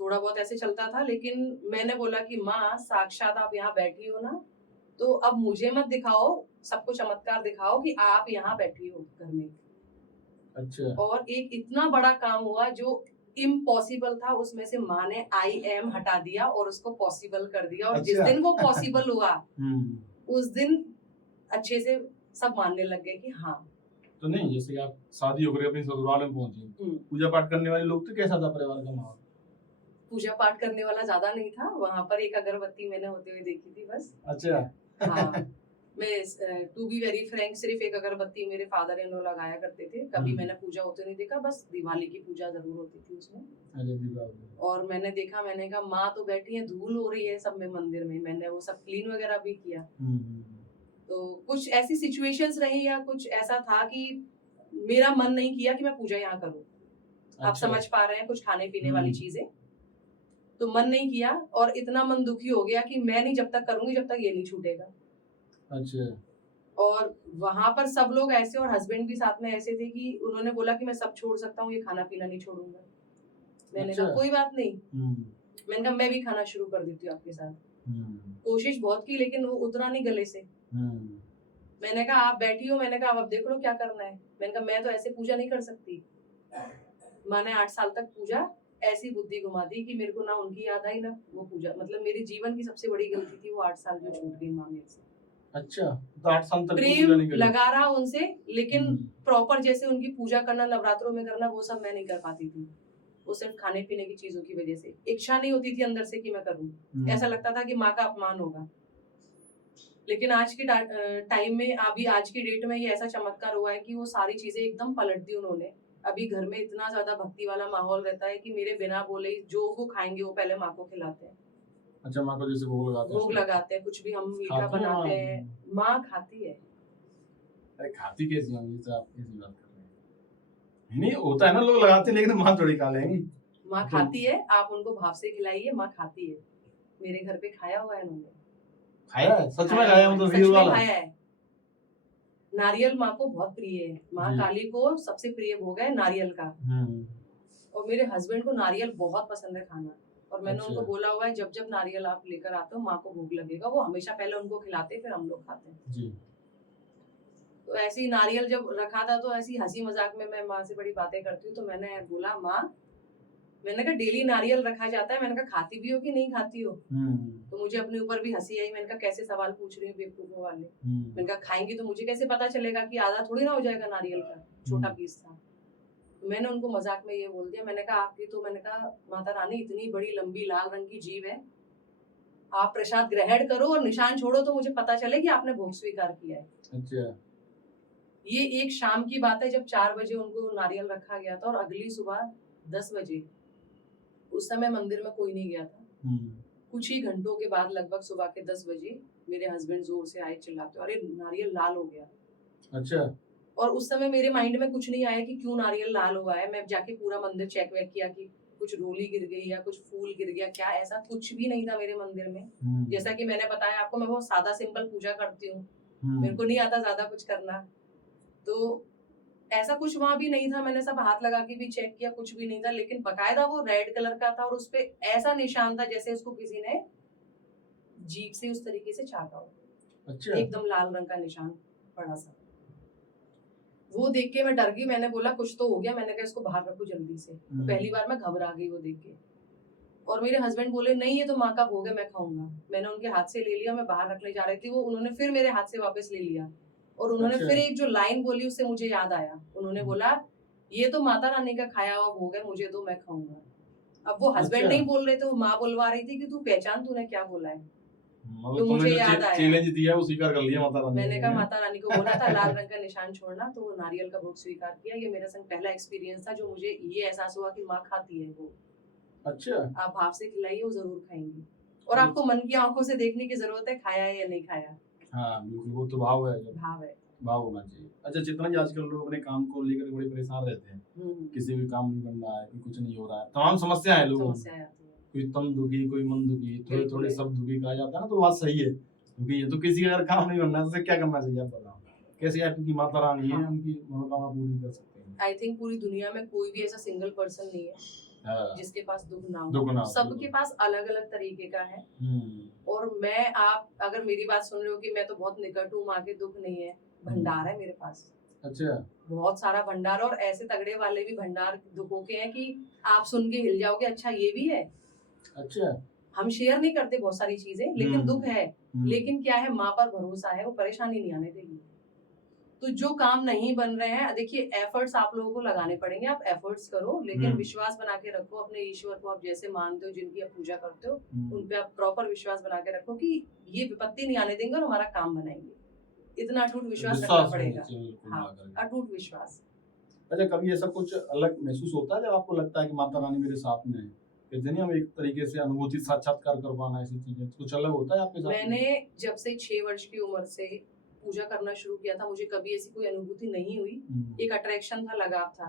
थोड़ा बहुत ऐसे चलता था। लेकिन मैंने बोला कि माँ साक्षात आप यहाँ बैठी हो ना, तो अब मुझे मत दिखाओ, सबको चमत्कार दिखाओ कि आप यहाँ बैठी हो घर में। अच्छा। और एक इतना बड़ा काम हुआ जो इम्पॉसिबल था, उसमें से माँ ने आई एम हटा दिया और उसको पॉसिबल कर दिया। और अच्छा। जिस दिन वो पॉसिबल हुआ उस दिन अच्छे से सब मानने लग गए कि हाँ। तो नहीं, जैसे आप शादी होकर अपनी ससुराल में पहुंची, पूजा पाठ करने वाले लोग, तो कैसा था परिवार का माहौल? पूजा पाठ करने वाला ज्यादा नहीं था, वहां पर एक अगरबत्ती मैंने होते हुए देखी थी बस। अच्छा। हाँ। मैं टू बी वेरी फ्रैंक, सिर्फ एक अगरबत्ती मेरे फादर इन लॉ लगाया करते थे, कभी मैंने पूजा होते नहीं देखा, बस दिवाली की पूजा जरूर होती थी उसमें। अरे दीपावली। और मैंने देखा, मैंने कहा माँ तो बैठी है, धूल हो रही है सब में मंदिर में, मैंने वो सब क्लीन वगैरह भी किया। तो कुछ ऐसी सिचुएशंस रही या कुछ ऐसा था कि मेरा मन नहीं किया कि मैं पूजा यहाँ करूँ। आप समझ पा रहे हैं, कुछ खाने पीने वाली चीजें, तो मन नहीं किया और इतना मन दुखी हो गया कि मैं नहीं जब तक करूंगी जब तक ये नहीं छूटेगा। अच्छा। और वहां पर सब लोग ऐसे, और हस्बैंड भी साथ में ऐसे थे कि उन्होंने बोला कि मैं सब छोड़ सकता हूँ, ये खाना पीना नहीं छोड़ूंगा। मैंने अच्छा। कहा कोई बात नहीं, मैंने कहा मैं भी खाना शुरू कर देती हूँ आपके साथ। कोशिश बहुत की लेकिन वो उतरा नहीं गले से। मैंने कहा आप बैठी हो, मैंने कहा अब देख लो क्या करना है। मैंने कहा मैं तो ऐसे पूजा नहीं कर सकती। माँ ने 8 साल तक पूजा ऐसी बुद्धि घुमा दी कि मेरे को ना उनकी याद आई ना वो पूजा, मतलब मेरे जीवन की सबसे बड़ी गलती थी वो 8 साल जो छूट गई माँ मेरे से। अच्छा, तो 8 साल तक पूजा प्रेम नहीं करी। लगा रहा उनसे, लेकिन हम्म, प्रॉपर जैसे उनकी पूजा करना, नवरात्रों में करना, वो सब मैं नहीं कर पाती थी। वो सिर्फ खाने पीने की चीजों की वजह से, इच्छा नहीं होती थी अंदर से कि मैं करूं। ऐसा लगता था कि माँ का अपमान होगा। लेकिन आज के टाइम में, अभी आज की डेट में ये ऐसा चमत्कार हुआ है कि वो सारी चीजें एकदम पलट दी उन्होंने। अभी घर में इतना ज्यादा भक्ति वाला माहौल रहता है कि मेरे बिना बोले जो वो खाएंगे वो पहले माँ को खिलाते हैं। अच्छा, माँ को जैसे भोग लगाते हैं। भोग लगाते हैं, कुछ भी हम मीठा खाती है बनाते माँ? हैं, माँ खाती है। अरे खाती कैसी होंगी, तो आप कैसी बात कर रहे हैं? नहीं होता है ना, लोग लगाते हैं लेकिन माँ थोड़ी खा लेंगी। माँ तो- खाती है, आप उनको भाव से खिलाइए, माँ खाती है। मेरे घर पे खाया हुआ है उन्होंने। खाया है? सच में खाया खाया हुआ मतलब है, रियल सच में वाला? खाया है। नारियल माँ को बहुत प्रिय है। माँ जी। काली को सबसे प्रिय भोग है नारियल का। और मेरे हस्बैंड को नारियल बहुत पसंद है खाना। और मैंने अच्छा। उनको बोला हुआ है जब जब नारियल आप लेकर आते हो माँ को भोग लगेगा। वो हमेशा पहले उनको खिलाते फिर हम लोग खाते हैं। जी। तो ऐसे ही नारियल जब रखा था तो ऐसी हंसी मजाक में मैं माँ से बड़ी बातें करती हूँ, तो मैंने बोला माँ, मैंने कहा डेली नारियल रखा जाता है, मैंने कहा खाती भी हो कि नहीं खाती हो? तो मुझे अपने ऊपर भी हंसी आई। मैंने कहा कैसे सवाल पूछ रही हो बेवकूफों वाले। मैंने कहा खाएंगी तो मुझे कैसे पता चलेगा कि आधा थोड़ी ना हो जाएगा नारियल का, छोटा पीस था। तो मैंने उनको मजाक में ये बोल दिया, मैंने कहा आपकी तो, मैंने कहा माता रानी इतनी बड़ी लंबी लाल रंग की जीभ है, आप प्रसाद ग्रहण करो और निशान छोड़ो तो मुझे पता चले कि आपने भोग स्वीकार किया है। अच्छा। ये एक शाम की बात है जब 4 बजे उनको नारियल रखा गया था और अगली सुबह 10 बजे, उस समय मंदिर में कोई नहीं गया था। कुछ ही घंटों के बाद लगभग सुबह के 10 बजे मेरे हस्बैंड जोर से आए चिल्लाते, अरे नारियल लाल हो गया। अच्छा। और उस समय मेरे माइंड में कुछ नहीं आया कि क्यों नारियल लाल हुआ है। मैं जाके पूरा मंदिर चेक वेक किया कि कुछ रोली गिर गई या कुछ फूल गिर गया क्या, ऐसा कुछ भी नहीं था मेरे मंदिर में। जैसा कि मैंने बताया आपको, मैं बहुत सादा सिंपल पूजा करती हूँ, मेरे को नहीं आता ज्यादा कुछ करना। तो ऐसा कुछ वहां भी नहीं था। मैंने सब हाथ लगा के भी चेक किया, कुछ भी नहीं था। लेकिन बकायदा वो रेड कलर का था और उसपे ऐसा निशान था जैसे उसको किसी ने जीभ से उस तरीके से चाटा हो। अच्छा। एकदम लाल रंग का निशान बड़ा सा। वो देख के मैं डर गई। मैंने बोला कुछ तो हो गया। मैंने कहा इसको बाहर रखो जल्दी से। तो पहली बार मैं घबरा गई वो देख के। और मेरे हस्बैंड बोले नहीं ये तो माँ का भोग है, मैं खाऊंगा। मैंने उनके हाथ से ले लिया, मैं बाहर रखने जा रही थी, वो उन्होंने फिर मेरे हाथ से वापस ले लिया। और उन्होंने अच्छा। फिर एक जो लाइन बोली उससे मुझे याद आया। उन्होंने बोला ये तो माता रानी का खाया हुआ भोग है, मुझे तो, मैं खाऊंगा। अब वो हस्बैंड अच्छा। नहीं बोल रहे थे, वो माँ बुलवा रही थी कि तू पहचान तूने क्या बोला है। मतलब तो तुमने मुझे जो याद आया। चैलेंज दिया वो स्वीकार कर लिया माता रानी ने। मैंने कहा माता रानी को बोला था लाल रंग का निशान छोड़ना, तो वो नारियल का भोग स्वीकार किया। ये मेरा संग पहला एक्सपीरियंस था जो मुझे ये एहसास हुआ कि माँ खाती है वो। अच्छा। आप भाव से खिलाइए, वो जरूर खाएंगी। और आपको मन की आंखों से देखने की जरूरत है खाया है या नहीं खाया। हाँ बिल्कुल, वो तो भाव है, भाव है, भाव होना चाहिए। अच्छा, चित्रा जी आजकल लोग अपने काम को लेकर बड़े परेशान रहते हैं। किसी भी काम नहीं बन रहा है, कुछ नहीं हो रहा है, तमाम समस्याएं हैं लोगों में। समस्या आती है। कोई तन दुखी, कोई मन दुखी, थोड़े बिल्कुल थोड़े है। शब्द दुखी कहा जाता है ना, तो बात सही है। क्योंकि ये तो किसी का अगर काम नहीं बन रहा है तो उसे क्या करना चाहिए, आप बताओ। कैसे आपकी माता रानी है, उनकी मनोकामना पूरी कर सकते हैं। आई थिंक पूरी दुनिया में कोई भी ऐसा सिंगल पर्सन नहीं है हाँ, जिसके पास दुख ना दुख ना हो। हो, सबके बिल्कुल। पास अलग अलग तरीके का है। और मैं, आप अगर मेरी बात सुन रहे हो कि मैं तो बहुत निकट हूँ, माँ के दुख नहीं है, भंडार है मेरे पास। अच्छा। बहुत सारा भंडार, और ऐसे तगड़े वाले भी भंडार दुखों के हैं कि आप सुन के हिल जाओगे, अच्छा ये भी है। अच्छा। हम शेयर नहीं करते बहुत सारी चीजें, लेकिन दुख है। लेकिन क्या है, माँ पर भरोसा है, वो परेशानी नहीं आने देगी। तो जो काम नहीं बन रहे हैं, देखिए एफर्ट्स आप लोगों को लगाने पड़ेंगे। आप एफर्ट्स करो, लेकिन विश्वास बना के रखो अपने ईश्वर को। आप जैसे मानते हो, जिनकी आप पूजा करते हो, उन पे आप प्रॉपर विश्वास बना के रखो कि ये विपत्ति नहीं आने देंगे और हमारा काम बनाएंगे। इतना अटूट विश्वास रखना पड़ेगा। हाँ, अटूट विश्वास। अच्छा, कभी ऐसा कुछ अलग महसूस होता है जब आपको लगता है कि माता रानी मेरे साथ में है? कहते नहीं हम एक तरीके से अनुभूति साक्षात्कार कर पाना, ऐसी चीजें कुछ अलग होता है आपके साथ? मैंने जब से 6 वर्ष की उम्र से पूजा करना शुरू किया था, मुझे कभी ऐसी कोई अनुभूति नहीं हुई। एक अट्रैक्शन था, लगाव था।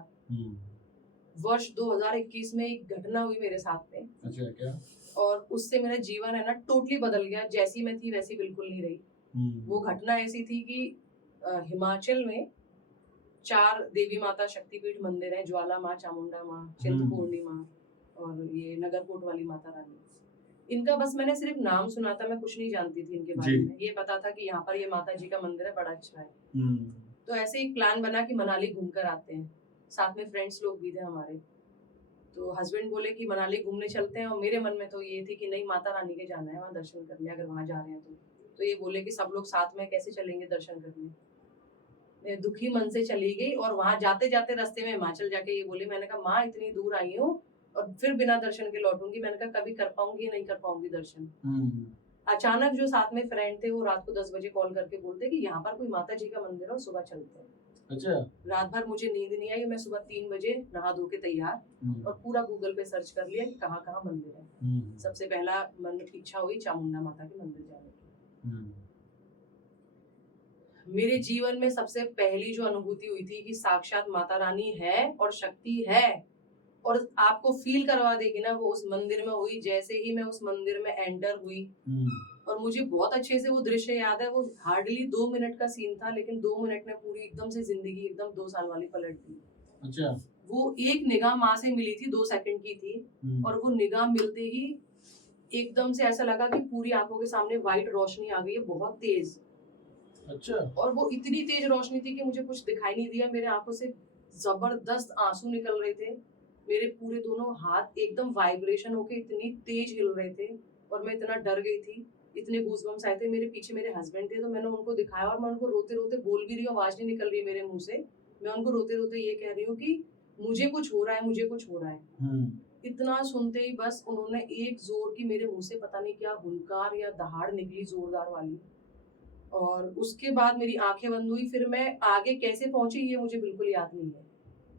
वर्ष 2021 में एक घटना हुई मेरे साथ में। अच्छा, क्या? और उससे मेरा जीवन है ना टोटली बदल गया। जैसी मैं थी वैसी बिल्कुल नहीं रही। वो घटना ऐसी थी कि हिमाचल में 4 देवी माता शक्तिपीठ मंदिर हैं, ज्वाला माँ, चामुंडा माँ, चिंतपूर्णी माँ और ये नगरकोट वाली माता रानी। इनका बस मैंने सिर्फ नाम सुना था, मैं कुछ नहीं जानती थी इनके बारे जी। में। ये पता था कि यहाँ पर ये माता जी का मंदिर है, बड़ा अच्छा है। हम्म, तो ऐसे एक प्लान बना कि मनाली घूम कर आते हैं, साथ में फ्रेंड्स लोग भी थे हमारे। तो हस्बैंड बोले कि मनाली घूमने चलते हैं, और मेरे मन में तो ये थी कि नहीं, माता रानी के जाना है वहाँ दर्शन करने, अगर वहाँ जा रहे हैं तो ये बोले कि सब लोग साथ में कैसे चलेंगे दर्शन करने। मैं दुखी मन से चली गई, और वहां जाते जाते रास्ते में हिमाचल जाके ये बोली, मैंने कहा माँ इतनी दूर आई हूँ और फिर बिना दर्शन के लौटूंगी। मैंने कहा कभी कर पाऊंगी नहीं कर पाऊंगी दर्शन। अचानक जो साथ में फ्रेंड थे वो रात को 10 बजे कॉल करके बोलते कि यहाँ पर कोई माता जी का मंदिर है और सुबह चलते हैं। अच्छा। रात भर मुझे नींद नहीं आई, मैं सुबह 3 बजे नहा धो के तैयार और पूरा गूगल पे सर्च कर लिया कि कहाँ कहाँ मंदिर है। सबसे पहला मन में इच्छा हुई चामुंडा माता के मंदिर जाने की। मेरे जीवन में सबसे पहली जो अनुभूति हुई थी कि साक्षात माता रानी है और शक्ति है, और आपको फील करवा देगी ना, वो उस मंदिर में हुई। जैसे ही मैं उस मंदिर में एंटर हुई, और मुझे बहुत अच्छे से वो दृश्य याद है। वो हार्डली 2 मिनट का सीन था, लेकिन 2 मिनट में पूरी एकदम से जिंदगी एकदम 2 साल वाली पलट दी। अच्छा। वो एक निगाह माँ से मिली थी, 2 सेकंड की थी, और वो निगाह मिलते ही एकदम से ऐसा लगा कि पूरी आंखों के सामने व्हाइट रोशनी आ गई है, बहुत तेज। अच्छा। और वो इतनी तेज रोशनी थी कि मुझे कुछ दिखाई नहीं दिया। मेरे आंखों से जबरदस्त आंसू निकल रहे थे। मेरे पूरे दोनों हाथ एकदम वाइब्रेशन होके इतनी तेज हिल रहे थे, और मैं इतना डर गई थी। इतने गूज़बम्स आए थे। मेरे पीछे मेरे हस्बैंड थे, तो मैंने उनको दिखाया, और मैं उनको रोते रोते बोल भी रही हूँ, आवाज नहीं निकल रही मेरे मुंह से। मैं उनको रोते रोते ये कह रही हूँ कि मुझे कुछ हो रहा है, मुझे कुछ हो रहा है। इतना सुनते ही बस उन्होंने एक जोर की मेरे मुंह से पता नहीं क्या हुंकार या दहाड़ निकली जोरदार वाली, और उसके बाद मेरी आंखें बंद हुई। फिर मैं आगे कैसे पहुंची ये मुझे बिल्कुल याद नहीं है।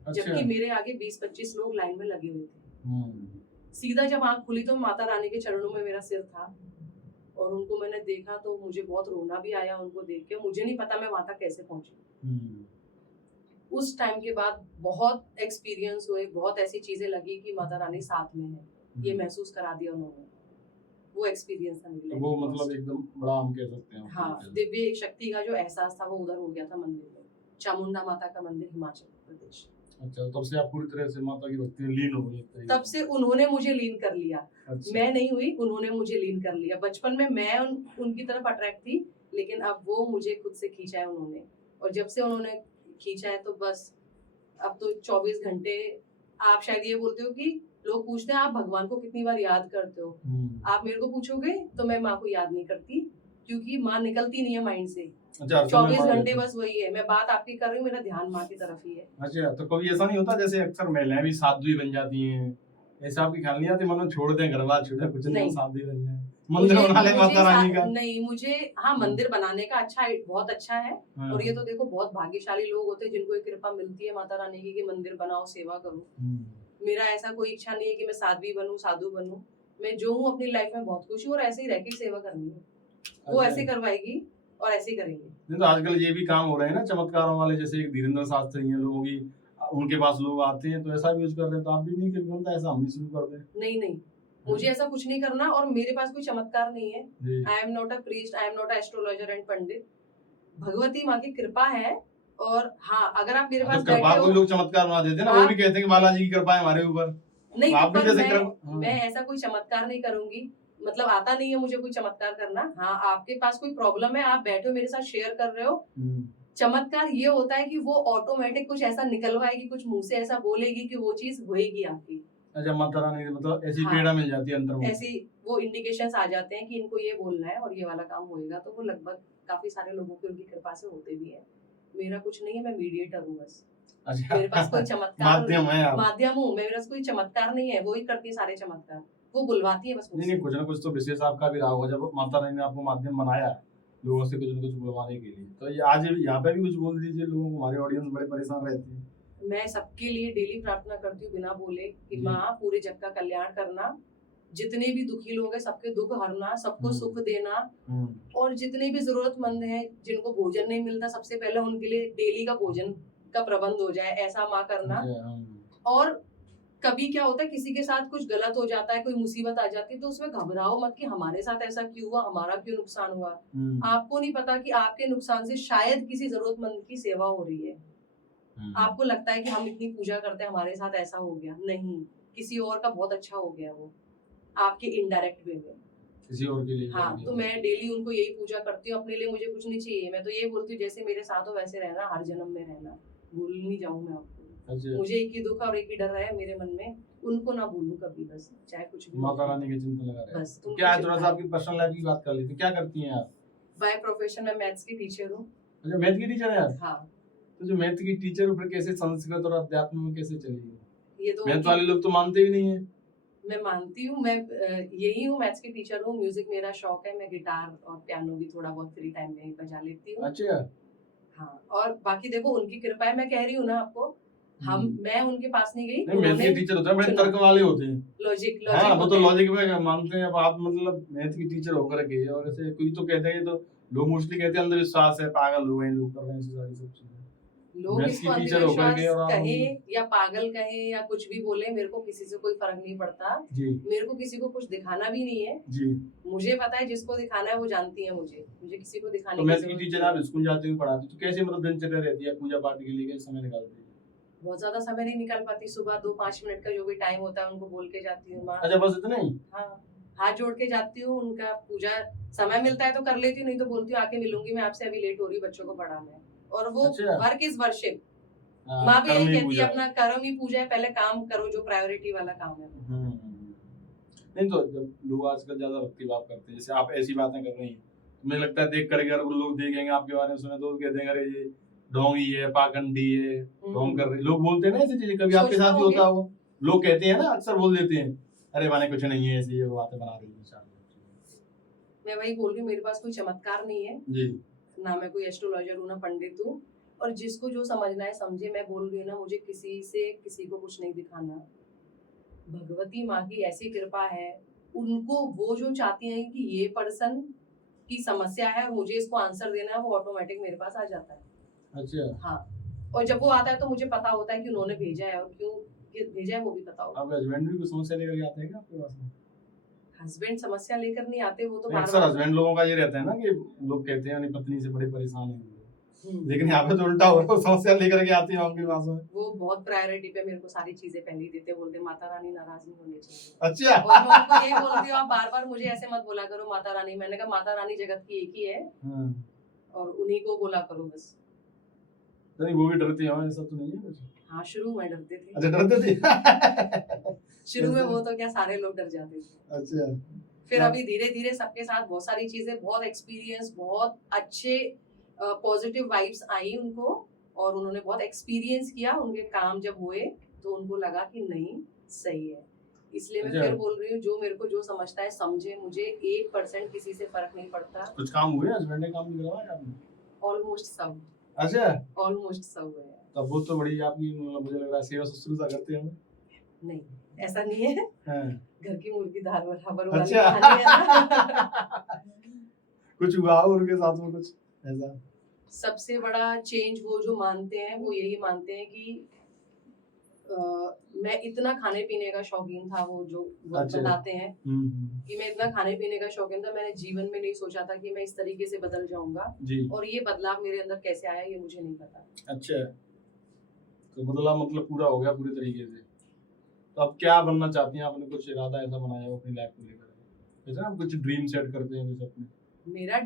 अच्छा। जबकि मेरे आगे 20-25 लोग लाइन में लगे हुए थे। सीधा जब आंख खुली तो माता रानी के चरणों में मेरा सिर था, और उनको मैंने देखा तो मुझे बहुत रोना भी आया उनको देख के। मुझे नहीं पता मैं वहां तक कैसे पहुंची। उस टाइम के बाद बहुत एक्सपीरियंस हुए, बहुत ऐसी चीजें लगी कि माता रानी साथ में है, ये महसूस करा दिया उन्होंने। वो एक्सपीरियंस था मेरे लिए। वो मतलब एकदम बड़ा हम कह सकते हैं। हाँ, दिव्य शक्ति का जो एहसास था वो उधर हो गया था मंदिर में। चामुंडा माता का मंदिर, हिमाचल प्रदेश। अच्छा, तब से आप पूरी तरह से माता की भक्ति में लीन हो गई। तब से उन्होंने मुझे लीन कर लिया। अच्छा। मैं नहीं हुई, उन्होंने मुझे लीन कर लिया। बचपन में मैं उनकी तरफ अट्रैक्ट थी, लेकिन अब वो मुझे खुद से खींचा है उन्होंने। और जब से उन्होंने खींचा है तो बस अब तो 24 घंटे। आप शायद ये बोलते हो कि लोग पूछते हैं आप भगवान को कितनी बार याद करते हो। आप मेरे को पूछोगे तो मैं माँ को याद नहीं करती, क्योंकि माँ निकलती नहीं है माइंड से। 24 घंटे बस वही है। मैं बात आपकी कर रही हूँ, मेरा ध्यान माँ की तरफ ही है। अच्छा, तो कभी ऐसा नहीं होता जैसे अक्सर महिलाएं भी साध्वी बन जाती हैं, ऐसा आपकी ख्याल नहीं आती मन में छोड़ दें घर बार, छोड़ कुछ नहीं, साध्वी बन जाए, मंदिर बना ले माता रानी का? नहीं, मुझे हाँ मंदिर बनाने का बहुत अच्छा है। और ये तो देखो बहुत भाग्यशाली लोग होते हैं जिनको ये कृपा मिलती है माता रानी की कि मंदिर बनाओ, सेवा करो। मेरा ऐसा कोई इच्छा नहीं है कि मैं साध्वी बनूं, साधु बनूं। मैं जो हूँ अपनी लाइफ में बहुत खुश हूँ, और ऐसे ही रह के सेवा करनी है। वो ऐसे करवाएगी और ऐसे ही करेंगे। नहीं तो आजकल ये भी काम हो रहे हैं ना चमत्कारों वाले, जैसे एक धीरेन्द्र शास्त्री हैं, लोगों की उनके पास लोग आते हैं तो ऐसा भी यूज कर रहे हैं। तो आप भी नहीं करते ऐसा, हम भी शुरू कर दें? नहीं, मुझे ऐसा कुछ नहीं करना, और मेरे पास कोई चमत्कार नहीं है। I am not a priest, I am not a astrologer and pandit. Bhagwati माँ की कृपा है। और हाँ, अगर आप मेरे पास बैठे हो, लोग चमत्कार बना देते हैं ना, वो भी कहते हैं कि बालाजी की कृपा है हमारे ऊपर। नहीं, आप भी जैसे मैं ऐसा कोई चमत्कार नहीं करूंगी। मतलब आता नहीं है मुझे कोई चमत्कार करना। हाँ, आपके पास कोई प्रॉब्लम है, आप बैठे हो मेरे साथ शेयर कर रहे हो। चमत्कार ये होता है कि वो ऑटोमेटिक कुछ ऐसा निकलवाएगी, कुछ मुंह से ऐसा बोलेगी कि वो चीज होएगी आपकी। अच्छा, माता रानी मतलब ऐसी प्रेरणा मिल जाती है अंतर, ऐसी वो इंडिकेशंस आ जाते हैं कि इनको ये बोलना है और ये वाला काम होएगा। तो वो लगभग काफी सारे लोगों की उनकी कृपा से होते भी है। मेरा कुछ नहीं है, मैं मीडिएटर हूँ बस। अच्छा। मेरे पास कोई चमत्कार माध्यम हूँ, मेरे पास कोई चमत्कार नहीं है। वो ही करती है सारे चमत्कार, वो बुलवाती है बस। नहीं, कुछ ना कुछ तो विशेष आपका भी रहा होगा जब माता रानी ने आपको माध्यम बनाया लोगों से कुछ न कुछ बुलवाने के लिए। तो ये आज यहाँ पे भी कुछ बोल दीजिए, लोगों को, हमारे ऑडियंस बड़े परेशान रहते हैं। मैं सबके लिए डेली प्रार्थना करती हूँ बिना बोले कि माँ पूरे जग का कल्याण करना, जितने भी दुखी लोग हैं सबके दुख हरना, सबको सुख देना, और जितने भी जरूरतमंद हैं जिनको भोजन नहीं मिलता, सबसे पहले उनके लिए डेली का भोजन का प्रबंध हो जाए, ऐसा माँ करना। और कभी क्या होता है किसी के साथ कुछ गलत हो जाता है, कोई मुसीबत आ जाती है, तो उसमें घबराओ मत कि हमारे साथ ऐसा क्यों हुआ, हमारा क्यों नुकसान हुआ। आपको नहीं पता कि आपके नुकसान से शायद किसी जरूरतमंद की सेवा हो रही है। आपको लगता है कि हम इतनी पूजा करते हैं हमारे साथ ऐसा हो गया, नहीं, किसी और का बहुत अच्छा हो गया वो आपके इनडायरेक्ट वे में। किसी और के लिए हाँ, तो मैं डेली उनको यही पूजा करती हूँ, अपने लिए मुझे कुछ नहीं चाहिए। मैं तो यही बोलती हूँ जैसे मेरे साथ हो वैसे रहना, हर जन्म में रहना, भूल नहीं जाऊँ मैं आपको। अच्छा, मुझे एक ही दुख और एक ही डर है मेरे मन में, उनको ना भूलूं कभी, बस चाहे कुछ भी हो माता जाए। रानी के चिंतन लगा रहे हैं। बस तो उनकी क्या है, चिंता थोड़ा सा है। आपकी पर्सनल लाइफ की बात कर लेते हैं, क्या करती हैं आप? बाय प्रोफेशन मैं मैथ्स की टीचर हूँ। अच्छा, मैथ की टीचर है आप? हाँ, तो जो मैथ की टीचर हो, फिर कैसे संस्कृत और अध्यात्म में कैसे चली? ये तो मैथ वाले लोग तो मानते भी नहीं है। मैं मानती हूँ, मैं यही हूँ, मैथ्स की टीचर हूँ। म्यूजिक मेरा शौक है, मैं गिटार और पियानो भी थोड़ा बहुत फ्री टाइम में बजा लेती हूँ। अच्छा, हाँ, और बाकी देखो उनकी कृपा है, मैं कह रही हूँ ना आपको, मैं उनके पास नहीं गई, नहीं, मैथ के टीचर होते हैं बड़े तर्क वाले होते हैं। लॉजिक हाँ, वो होता तो है। लॉजिक में मानते हैं। अब आप मतलब मैथ की टीचर होकर के, और ऐसे कोई तो कहते हैं, तो लोग मोस्टली कहते हैं अंधविश्वास है, पागल हो गए लोग, कर रहे हैं ऐसी सारी सब चीजें। लोग मैथ्स इसको की टीचर होकर अंधविश्वास के और आप कहे या पागल कहे या कुछ भी बोले, मेरे को किसी से कोई फर्क नहीं पड़ता। जी मेरे को किसी को कुछ दिखाना भी नहीं है। जी। मुझे पता है जिसको दिखाना है वो जानती है मुझे किसी को दिखाने तो की मैथ्स की जरूरत टीचर नहीं आप है। स्कूल जाते हुए पढ़ाते, तो कैसे मतलब दिनचर्या रहती है, पूजा पाठ के लिए कैसे समय निकालते हैं? बहुत ज्यादा समय नहीं निकाल पाती, सुबह 2-5 मिनट का जो भी टाइम होता है उनको बोल के जाती हूँ। माँ, अच्छा, बस इतना ही? हाँ, हाथ जोड़ के जाती हूँ, उनका पूजा समय मिलता है तो कर लेती हूँ, नहीं तो बोलती हूँ आके मिलूंगी मैं आपसे, अभी लेट हो रही है बच्चों को पढ़ाना है। और वो अच्छा। वर्क इज वर्शिप, हाँ, माँ भी यही कर्म ही कहती पूजा है, है। अपना कर्म ही पूजा है, पहले काम करो जो प्रायोरिटी वाला काम है। नहीं, तो जब लोग आजकल ज्यादा भक्ति भाव करते हैं, जैसे आप ऐसी बातें कर रही हैं, तो मुझे लगता है देख करके अगर वो लोग देखेंगे आपके बारे में, सुने तो वो कहते हैं अरे ये ढोंगी है, पाखंडी है, ढोंग कर रहे, लोग बोलते हैं ना ऐसी चीजें। कभी आपके सोचते साथ भी होंगे। होता हो? लोग कहते हैं ना, अक्सर बोल देते हैं, अरे माने कुछ नहीं है, ऐसी ये बातें बना रही है चार। मैं वही बोल रही हूँ, मेरे पास कोई चमत्कार नहीं है, जी ना मैं कोई एस्ट्रोलॉजर हूँ ना पंडित हूँ। और जिसको जो समझना है समझे। मैं बोल रही हूँ ना, मुझे किसी को कुछ नहीं दिखाना। भगवती माँ की ऐसी कृपा है, उनको वो जो चाहती हैं कि ये पर्सन की समस्या है और मुझे इसको आंसर देना है, वो ऑटोमेटिक मेरे पास आ जाता है। अच्छा। हाँ, और जब वो आता है तो मुझे पता होता है कि उन्होंने भेजा है और क्यों भेजा है वो भी पता होता है। अब हस्बैंड भी कुछ समस्या लेकर आते हैं क्या आपके पास में? हस्बैंड समस्या लेकर नहीं आते, वो तो नहीं, बार अक्सर बार हस्बैंड लोगों का ये रहता है ना कि लोग कहते हैं अपनी पत्नी से बड़े परेशान हैं, लेकिन यहाँ पे तो उल्टा हो रहा है, समस्या लेकर के आती है आपके पास में। वो बहुत प्रायोरिटी पे मेरे को सारी चीजें पहले ही देते, बोलते माता रानी नाराज नहीं होनी चाहिए। अच्छा। और मैं उनको यही बोलती हूँ, आप बार बार मुझे ऐसे मत बोला करो माता रानी। मैंने कहा माता रानी जगत की एक ही है और उन्हीं को बोला करो बस। नहीं, वो भी डरती है, ऐसा तो नहीं है कुछ? हाँ, शुरू में डरते थे। अच्छा, डरते थे। शुरू में वो तो क्या सारे लोग डर जाते थे। अच्छा। फिर अभी धीरे धीरे सबके साथ बहुत सारी चीजें, बहुत एक्सपीरियंस, बहुत अच्छे पॉजिटिव वाइब्स आई उनको, और उन्होंने बहुत एक्सपीरियंस किया। उनके काम जब हुए तो उनको लगा कि नहीं सही है। इसलिए मैं फिर बोल रही हूँ, जो मेरे को जो समझता है समझे, मुझे 1% किसी से फर्क नहीं पड़ता। कुछ काम हुए, हस्बैंड ने काम नहीं करवाया आपने? ऑलमोस्ट सब। अच्छा, ऑलमोस्ट सब हुए हैं। तब वो तो बड़ी आपकी मतलब मुझे लग रहा है सेवा शुश्रूषा करते हैं। नहीं, ऐसा नहीं है। हाँ। घर की मुर्गी दाल बराबर वाली अच्छा। कहानी है ना। कुछ हुआ हो उनके साथ में कुछ ऐसा? सबसे बड़ा चेंज वो जो मानते हैं, वो यही मानते हैं कि मैं इतना खाने पीने का शौकीन था, वो जो बताते हैं कि मैं इतना खाने पीने का शौकीन था, मैंने जीवन में नहीं सोचा था कि मैं इस तरीके से बदल जाऊंगा। और ये बदलाव मेरे अंदर कैसे आया ये मुझे नहीं पता। अच्छा, तो बदलाव मतलब पूरा हो गया पूरे तरीके से। तो अब क्या बनना चाहती हैं? आपने कुछ इरादा ऐसा बनाया हो अपनी लाइफ को लेकर, जैसे आप कुछ ड्रीम सेट करते हैं जैसे अपने? मेरा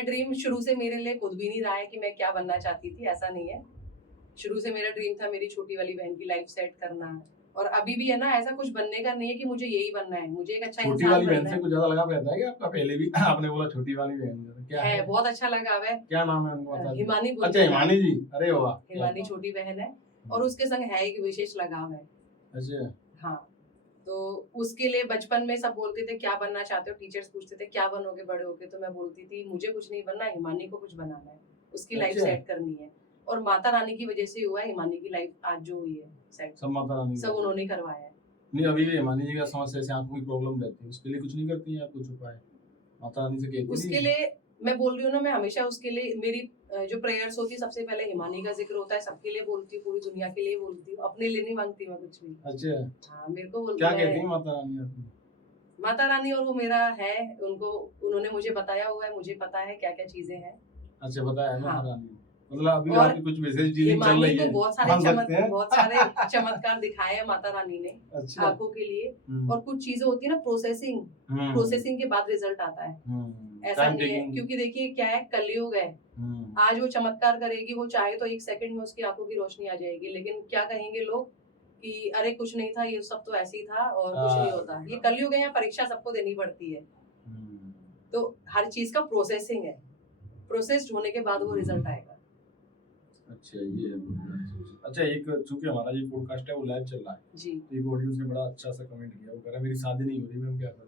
ड्रीम शुरू से मेरे लिए खुद भी नहीं रहा है कि मैं क्या बनना चाहती थी, ऐसा नहीं है। शुरू से मेरा ड्रीम था मेरी छोटी वाली बहन की लाइफ सेट करना, और अभी भी है ना। ऐसा कुछ बनने का नहीं है कि मुझे यही बनना है, मुझे एक अच्छा छोटी इंसान वाली बहन बनना से है। कुछ ज्यादा लगाव रहता है क्या आपका? पहले भी आपने बोला छोटी वाली बहन, क्या है? बहुत अच्छा लगाव है। क्या नाम है उनका? हिमानी। अच्छा, हिमानी जी। अरे वाह, हिमानी छोटी बहन है और उसके संग है एक विशेष लगाव है। अच्छा। हाँ, तो उसके लिए बचपन में सब बोलते थे क्या बनना चाहते हो, टीचर्स पूछते थे क्या बनोगे बड़े होके, तो मैं बोलती थी मुझे कुछ नहीं बनना, हिमानी को कुछ बनाना है, उसकी लाइफ सेट करनी है। और माता रानी की वजह से हुआ है हिमानी की लाइफ आज जो हुई है सेट, सब माता रानी, सब उन्होंने करवाया है। नहीं, अभी भी हिमानी जी का समस्या से आंखों की प्रॉब्लम रहती है, उसके लिए कुछ नहीं करती हैं आप? कुछ उपाय माता रानी से कहती हैं? उसके लिए मैं बोल रही हूँ ना, मैं हमेशा उसके लिए मेरी जो प्रेयर्स होती है सबसे पहले हिमानी का जिक्र होता है, सबके लिए बोलती हूँ, पूरी दुनिया के लिए बोलती हूँ, अपने लिए नहीं मांगती मैं कुछ भी। अच्छा। हाँ, मेरे को क्या कहती है माता रानी आपकी? माता रानी और वो मेरा है, उन्होंने मुझे बताया हुआ है, मुझे पता है क्या क्या चीजें हैं। अच्छा, बताया है माता हाँ। रानी। मतलब अभी और आपकी कुछ विशेष डीलिंग चल हिमानी रही को है, बहुत मान सकते सारे हैं। बहुत सारे चमत्कार दिखाए हैं माता रानी ने अच्छा। आंखों के लिए। हम्म, और कुछ चीजें होती है ना प्रोसेसिंग, हम्म, प्रोसेसिंग के बाद रिजल्ट आता है। ऐसा time नहीं है, taking, क्योंकि देखिए क्या है, कलयुग है। आज वो चमत्कार करेगी, वो चाहे तो 1 सेकंड में उसकी आंखों की रोशनी आ जाएगी, लेकिन क्या कहेंगे लोग कि अरे कुछ नहीं था, ये सब तो ऐसे ही था और कुछ नहीं होता। ये कलयुग है, यहाँ परीक्षा सबको देनी पड़ती है। तो हर चीज का प्रोसेसिंग है, प्रोसेस्ड होने के बाद वो रिजल्ट आएगा। अच्छा ये है। अच्छा, एक चूंकि हमारा ये पॉडकास्ट है वो लाइव चल रहा है जी। तो एक ऑडियंस ने बड़ा अच्छा सा कमेंट किया, वो कह रहा है मेरी शादी नहीं हो रही, मैं क्या करूँ?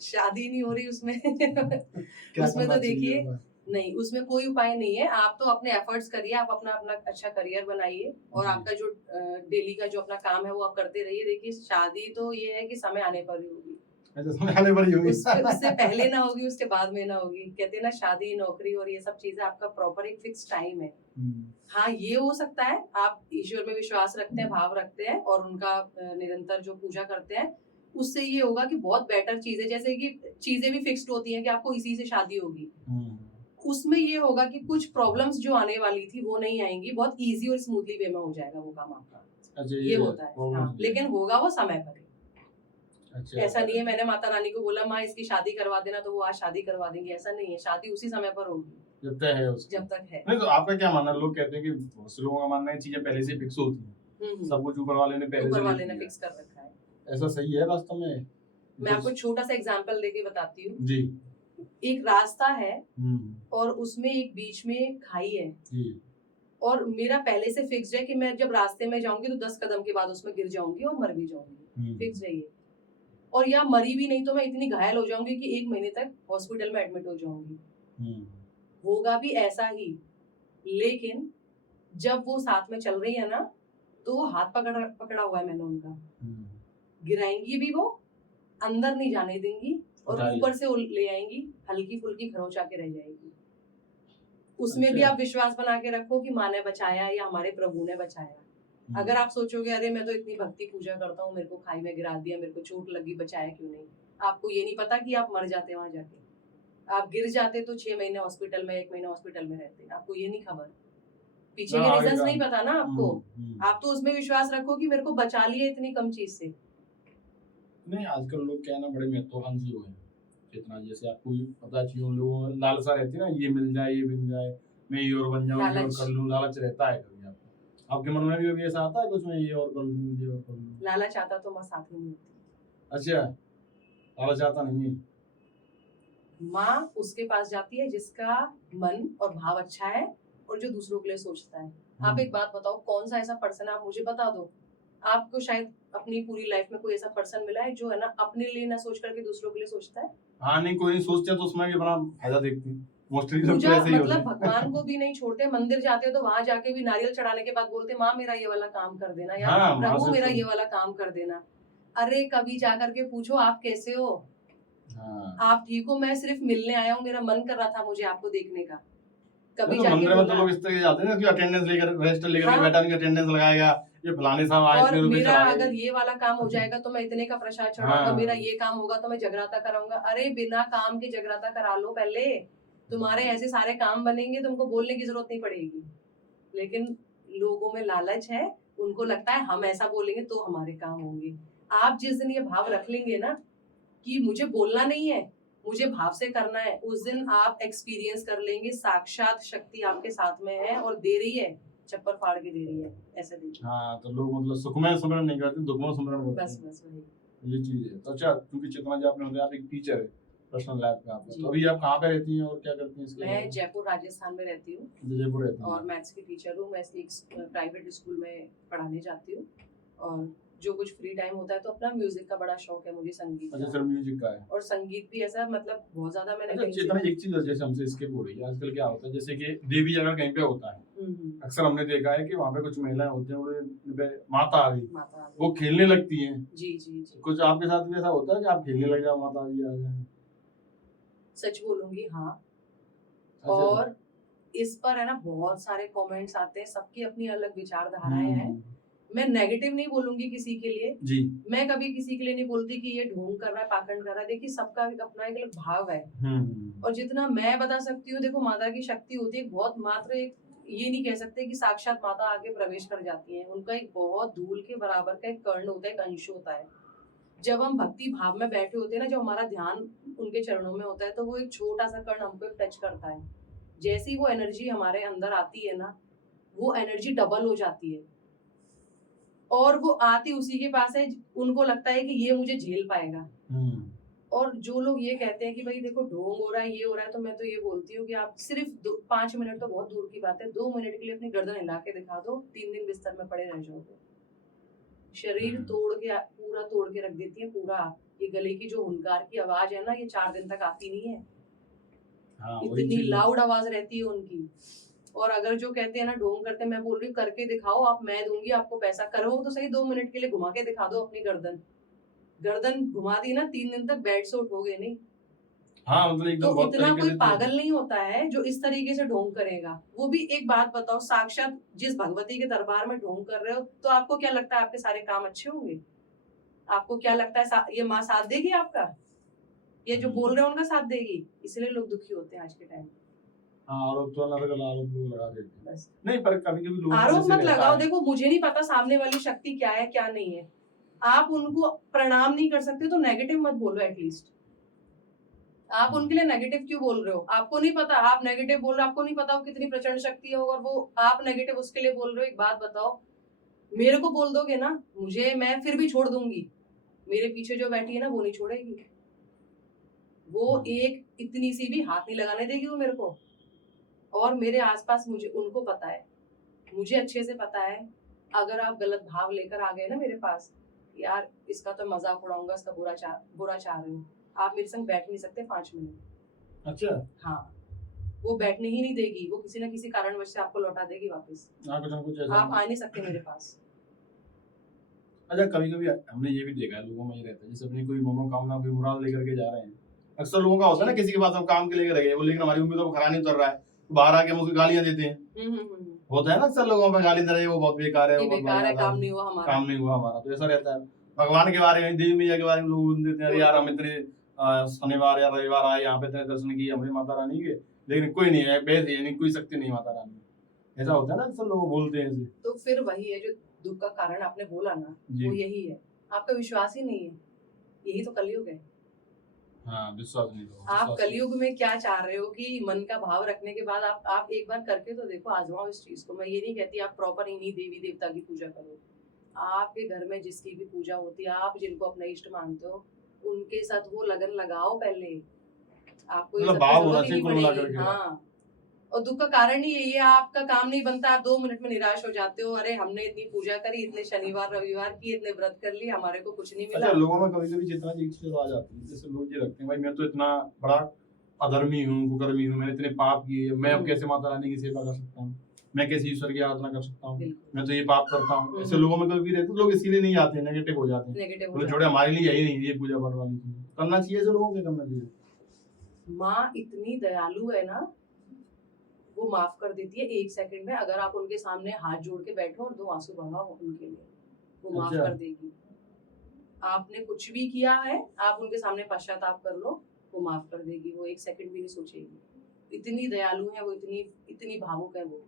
शादी नहीं हो रही उसमें क्या उसमें करना तो देखिए चाहिए? नहीं, उसमें कोई उपाय नहीं है। आप तो अपने एफर्ट्स करिए, आप अपना अपना अच्छा करियर बनाइए और जी। आपका जो डेली का जो अपना काम है वो आप करते रहिए। देखिए शादी तो ये है कि समय आने पर ही होगी, अच्छा, समय आने पर ही होगी। उससे पहले ना होगी, उसके बाद में ना होगी। कहते हैं ना, शादी नौकरी और ये सब चीजें आपका प्रॉपर एक फिक्स टाइम है। हाँ, ये हो सकता है आप ईश्वर में विश्वास रखते हैं, भाव रखते हैं और उनका निरंतर जो पूजा करते हैं, उससे ये होगा कि बहुत बेटर चीजें, जैसे कि चीजें भी फिक्स्ड होती हैं कि आपको इसी से शादी होगी, उसमें ये होगा कि कुछ प्रॉब्लम्स जो आने वाली थी वो नहीं आएंगी, बहुत इजी और स्मूथली वे में हो जाएगा वो काम आपका। अच्छा, ये होता है हाँ, लेकिन होगा वो समय पर ही। अच्छा, ऐसा नहीं है मैंने माता रानी को बोला माँ इसकी शादी करवा देना तो वो आज शादी करवा देंगे, ऐसा नहीं है। शादी उसी समय पर होगी जब तक है उसकी। जब तक है। नहीं तो आपका क्या मानना है? लोग कहते हैं कि बहुत से लोगों का मानना है चीजें पहले से फिक्स होती हैं, सब कुछ ऊपर वाले ने पहले ऊपर से वाले लिख ने दिया फिक्स कर रखा है। है। ऐसा सही है वास्तव में? मैं आपको छोटा सा एग्जांपल देके बताती हूँ। जी। एक रास्ता है और उसमें एक बीच में खाई है जी। और मेरा पहले से फिक्स है कि मैं जब रास्ते में जाऊंगी तो 10 कदम के बाद उसमें गिर जाऊंगी और मर भी जाऊंगी, फिक्स है ये। और या मरी भी नहीं तो मैं इतनी घायल हो जाऊंगी कि 1 महीने तक हॉस्पिटल में एडमिट हो जाऊंगी। होगा भी ऐसा ही, लेकिन जब वो साथ में चल रही है ना तो वो हाथ पकड़ा हुआ है मैंने उनका। गिराएंगी भी वो, अंदर नहीं जाने देंगी और ऊपर से ले आएंगी, हल्की फुल्की खरोंच आके रह जाएगी। उसमें भी आप विश्वास बना के रखो कि माँ ने बचाया या हमारे प्रभु ने बचाया। अगर आप सोचोगे अरे मैं तो इतनी भक्ति पूजा करता हूँ, मेरे को खाई में गिरा दिया, मेरे को चोट लगी, बचाया क्यों नहीं, आपको ये नहीं पता कि आप मर जाते वहां जाके। आप गिर जाते तो 6 महीने हॉस्पिटल में, 1 महीना हॉस्पिटल में रहते, आपको ये नहीं खबर, पीछे के रीजंस नहीं पता ना आपको। आप तो उसमें विश्वास रखो कि मेरे को बचा लिया इतनी कम चीज से। नहीं, आजकल लोग क्या है ना, बड़े महत्वाकांक्षी हुए हैं। जितना जैसे आपको पता चाहिए, उन लोगों में लालसा रहती है ना, ये मिल जाए, ये मिल जाए, मैं ये और बन जाऊं, ये और कर लूं, लालच रहता है। कभी आपके मन में भी कभी ऐसा आता है कुछ, मैं ये और कर लूं, ये और कर लूं? लालच आता तो माँ साथ में नहीं होती। अच्छा, लालच आता नहीं है? माँ उसके पास जाती है जिसका मन और भाव अच्छा है और जो दूसरों के लिए सोचता है। आप एक बात बताओ, कौन सा ऐसा पर्सन है, आप मुझे बता दो। आपको शायद अपनी पूरी लाइफ में कोई ऐसा पर्सन मिला है जो है ना अपने लिए ना सोच करके दूसरों के लिए सोचता है? हाँ, नहीं, कोई नहीं सोचते तो उसमें भी बड़ा फायदा देखती है। मोस्टली सब पूजा तो ऐसे ही होते मतलब हैं। भगवान को भी नहीं छोड़ते, मंदिर जाते हो तो वहां जाके भी नारियल चढ़ाने के बाद बोलते माँ मेरा ये वाला काम कर देना, या हाँ, प्रभु मेरा तो ये वाला काम कर देना। अरे कभी जाकर के पूछो आप कैसे हो, हाँ। आप ठीक हो, मैं सिर्फ मिलने आया हूँ, मेरा मन कर रहा था मुझे आपको देखने का। कभी तो जाके मंदिर में तो बोला। लोग इस तरह के जाते हैं ना कि अटेंडेंस लेकर, रजिस्टर लेकर हाँ। बैठा नहीं, अटेंडेंस लगाएगा, ये फलाने साहब आए, और इतने रुपए मेरा चढ़ाए। अगर ये वाला काम हो जाएगा तो मैं इतने का प्रसाद चढ़ाऊंगा, हाँ। मेरा ये काम होगा तो मैं जगराता कराऊंगा। अरे बिना काम के जगराता करा लो पहले, तुम्हारे ऐसे सारे काम बनेंगे, तुमको बोलने की जरूरत नहीं पड़ेगी। लेकिन लोगों में लालच है, उनको लगता है हम ऐसा बोलेंगे तो हमारे काम होंगे। आप जिस दिन ये भाव रख लेंगे ना कि मुझे बोलना नहीं है, मुझे भाव से करना है, उस दिन आप एक्सपीरियंस कर लेंगे साक्षात शक्ति आपके साथ में है और दे रही है, चप्पल फाड़ के दे रही है, ऐसे देखिए। हाँ, तो लोग मतलब सुख में सुमरण नहीं करते, दुख में सुमरण करते बस हैं। बस वही। ये चीज है। तो अच्छा, क्योंकि चेतना जी आपने बताया आप एक टीचर है पर्सनल लाइफ में आपका, जी। तो अभी आप कहाँ पे रहती हैं और क्या करती हैं इसके मैं अलावा? जयपुर राजस्थान में रहती हूँ जयपुर रहती हैं और मैथ्स की टीचर हूँ। मैं एक प्राइवेट स्कूल में पढ़ाने जाती हूँ और जो कुछ फ्री टाइम होता है तो अपना म्यूजिक का बड़ा शौक है मुझे, संगीत अच्छा का। सर, म्यूजिक का है। और संगीत भी ऐसा मतलब बहुत ज्यादा मैंने अच्छा कहीं से- चेतना, एक चीज है, जैसे हमसे स्किप हो रही है, आजकल क्या होता है जैसे कि देवी अगर कहीं पे होता है, अक्सर हमने देखा है कि वहाँ पे कुछ महिलाएं होती हैं, वो माता आ गई, माता आ गई। वो खेलने लगती हैं। जी जी जी। कुछ आपके साथ भी ऐसा होता है कि आप खेलने लग जाओ, माता जी आ जाए? सच बोलूंगी हाँ। अच्छा। और इस पर है ना बहुत सारे कमेंट्स आते हैं, सबकी अपनी अलग विचारधाराएं हैं। मैं नेगेटिव नहीं बोलूंगी किसी के लिए जी। मैं कभी किसी के लिए नहीं बोलती कि ये ढोंग कर रहा है, पाखंड कर रहा है। देखिए सबका अपना एक अलग भाव है और जितना मैं बता सकती हूँ, देखो माता की शक्ति होती है बहुत, मात्र एक ये नहीं कह सकते कि साक्षात माता आके प्रवेश कर जाती हैं। उनका एक बहुत धूल के बराबर का एक कर्ण होता है, एक अंश होता है। जब हम भक्ति भाव में बैठे होते हैं ना, जब हमारा ध्यान उनके चरणों में होता है, तो वो एक छोटा सा कर्ण हमको टच करता है। जैसी वो एनर्जी हमारे अंदर आती है ना, वो एनर्जी डबल हो जाती है और वो आती उसी के पास है। उनको लगता है कि ये मुझे झेल पाएगा। और जो लोग ये कहते हैं कि भाई देखो ढोंग हो रहा है, ये हो रहा है, तो मैं तो ये बोलती हूँ कि आप सिर्फ 5 मिनट तो बहुत दूर की बात है, 2 मिनट के लिए अपनी गर्दन हिला के दिखा दो, 3 दिन बिस्तर में पड़े रह जाओगे। शरीर तोड़ के पूरा तोड़ के रख देती है पूरा। ये गले की जो हुंकार की आवाज है ना, ये 4 दिन तक आती नहीं है। इतनी लाउड आवाज रहती है उनकी। और अगर जो कहते हैं ना ढोंग करते हैं, मैं बोल रही हूँ करके दिखाओ आप, मैं दूंगी आपको पैसा। करो तो सही, 2 मिनट के लिए घुमा के दिखा दो अपनी गर्दन घुमा दी ना, 3 दिन तक बेड से उठोगे नहीं। हाँ, मतलब एकदम तो इतना कोई पागल नहीं होता है जो इस तरीके से ढोंग करेगा। वो भी एक बात बताओ, साक्षात जिस भगवती के दरबार में ढोंग कर रहे हो, तो आपको क्या लगता है आपके सारे काम अच्छे होंगे? आपको क्या लगता है ये माँ साथ देगी आपका? ये जो बोल रहे हैं उनका साथ देगी? इसलिए लोग दुखी होते हैं आज के टाइम। आरोप तो आरोप लगा देते हैं। नहीं, पर कभी-कभी लोग आरोप मत लगाओ। देखो मुझे नहीं पता सामने वाली शक्ति क्या है क्या नहीं है। आप उनको प्रणाम नहीं कर सकते तो नेगेटिव मत बोलो। एटलीस्ट आप उनके लिए नेगेटिव क्यों बोल रहे हो? आपको नहीं पता, आप नेगेटिव बोल रहे हो, आपको नहीं पता वो कितनी प्रचंड शक्ति है, और वो आप नेगेटिव उसके लिए बोल रहे हो। एक बात बताओ, मेरे को बोल दोगे ना, मुझे, मैं फिर भी छोड़ दूंगी। मेरे पीछे जो बैठी है ना, वो नहीं छोड़ेगी। वो एक इतनी सी भी हाथ नहीं लगाने देगी वो मेरे को। और मेरे आसपास मुझे उनको पता है, मुझे अच्छे से पता है। अगर आप गलत भाव लेकर आ गए ना मेरे पास, यार इसका तो मजाक उड़ाऊंगा, इसका बुरा चाह रहे हो, आप मेरे संग बैठ नहीं सकते 5 मिनट। अच्छा। हाँ, वो बैठने ही नहीं देगी। वो किसी ना किसी कारणवश से आपको लौटा देगी वापस। आप आ नहीं सकते मेरे पास। अच्छा, कभी-कभी हमने ये भी देखा है, लोगों में ये रहता है, जैसे अपनी कोई मनोकामना, कोई मुराद लेकर के जा रहे हैं। अक्सर लोगों का होता है ना, किसी के पास हम काम के लेकर गए, वो लेकिन हमारी उम्मीदों को खरा नहीं उतर रहा है, बाहर आके मुझे गालियां देते हैं। होता है ना, अक्सर लोगों पे गाली दे रहे हैं, वो बहुत बेकार है, वो बेकार है, काम नहीं हुआ हमारा। तो ऐसा रहता है। भगवान के बारे में, देवी मैया के बारे में लोग बोल देते हैं, यार हम इतने शनिवार या रविवार आए, यहाँ पे इतने दर्शन किए हमने माता रानी के, लेकिन कोई नहीं है, वैसे नहीं, कोई शक्ति नहीं माता रानी। ऐसा होता है ना, अक्सर लोग बोलते हैं ऐसे। तो फिर वही है जो दुख का कारण आपने बोला ना, वो यही है, आपका विश्वास ही नहीं है। यही तो कलयुग है। हाँ, विश्वास नहीं तो आप कलयुग में क्या चाह रहे हो कि मन का भाव रखने के बाद आप एक बार करके तो देखो, आजमाओ इस चीज को। मैं ये नहीं कहती आप प्रॉपर इन्हीं देवी देवता की पूजा करो। आपके घर में जिसकी भी पूजा होती है, आप जिनको अपना इष्ट मानते हो, उनके साथ वो लगन लगाओ पहले। आपको ये सब जरूरत ही नहीं पड़ेगी। हाँ, और दुख का कारण ही यही है, आपका काम नहीं बनता, आप 2 मिनट में निराश हो जाते हो। अरे हमने इतनी पूजा करी, इतने शनिवार रविवार की, इतने व्रत कर लिए, हमारे को कुछ नहीं मिला। अच्छा, लोगों में कभी-कभी जितना चीज आ जाती है, जैसे लोग ये रखते हैं, भाई मैं तो इतना बड़ा अधर्मी हूँ, कुकर्मी हूँ, मैंने इतने पाप किए, मैं अब कैसे माता रानी की सेवा कर सकता हूँ, मैं कैसे ईश्वर की आराधना कर सकता हूँ, मैं तो ये पाप करता हूँ। ऐसे लोगों में कभी रहते, लोग इसीलिए नहीं आते, नेगेटिव हो जाते हैं, बोले छोड़े हमारे लिए यही नहीं, ये पूजा पाठ वाली चीज करना चाहिए, जो लोगों को करना चाहिए। माँ इतनी दयालु है ना, वो माफ कर देती है 1 सेकंड में। अगर आप उनके सामने हाथ जोड़ के बैठो और 2 आंसू बहाओ उनके लिए, वो माफ कर देगी। आपने कुछ भी किया है, आप उनके सामने पश्चाताप कर लो, वो माफ कर देगी। वो 1 सेकंड भी नहीं सोचेगी। इतनी दयालु है वो, इतनी भावुक है वो।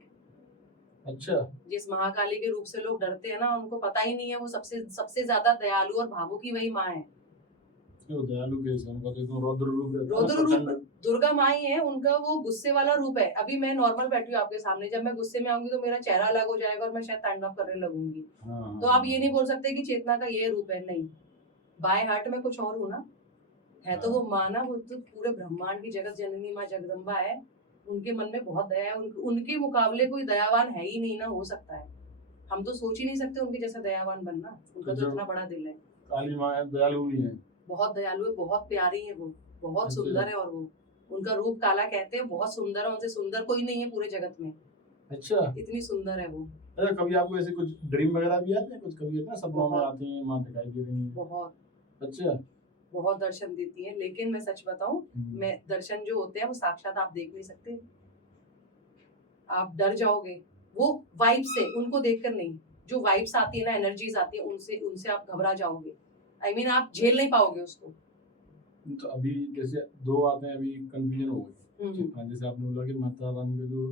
अच्छा। जिस महाकाली के रूप से लोग डरते हैं ना, उनको पता ही नहीं है वो सबसे ज्यादा दयालु और भावुक ही वही माँ है। दयालु कैसे? उनका तो रौद्र रूप दुर्गा माँ ही है। उनका वो गुस्से वाला रूप है। अभी मैं नॉर्मल बैठी हूँ आपके सामने, जब मैं गुस्से में आऊंगी तो मेरा चेहरा अलग हो जाएगा और मैं शायद तांडव करने लगूंगी। तो आप ये नहीं बोल सकते कि चेतना का ये रूप है, नहीं। बाय हार्ट में कुछ और हूँ ना, है तो वो माँ ना, वो तो पूरे ब्रह्मांड की जगत जननी माँ जगदम्बा है। उनके मन में बहुत दया है। उनके मुकाबले कोई दयावान है ही नहीं ना, हो सकता है। हम तो सोच ही नहीं सकते उनके जैसा दयावान बनना। उनका तो इतना बड़ा दिल है। काली माँ दयालु ही है, बहुत दयालु है, बहुत प्यारी है वो, बहुत सुंदर है। और वो, उनका रूप काला कहते हैं, बहुत सुंदर है। उनसे सुंदर कोई नहीं है पूरे जगत में। अच्छा, इतनी सुंदर है वो। अच्छा, कभी आपको ऐसे कुछ ड्रीम वगैरह भी आते हैं? कुछ कभी इतना सपनों में आती हैं, माँ दिखाई दे रही है? बहुत। अच्छा, बहुत दर्शन देती है। लेकिन मैं सच बताऊं, मैं दर्शन जो होते हैं वो साक्षात आप देख नहीं सकते। आप डर जाओगे वो वाइब से, उनको देखकर नहीं। जो वाइब्स आती है ना, एनर्जीज आती है, उनसे आप घबरा जाओगे। I mean, आप झेल नहीं पाओगे उसको। तो अभी जैसे 2 आते हैं, अभी कंफ्यूजन हो गई। जैसे आपने बोला कि माता रानी का जो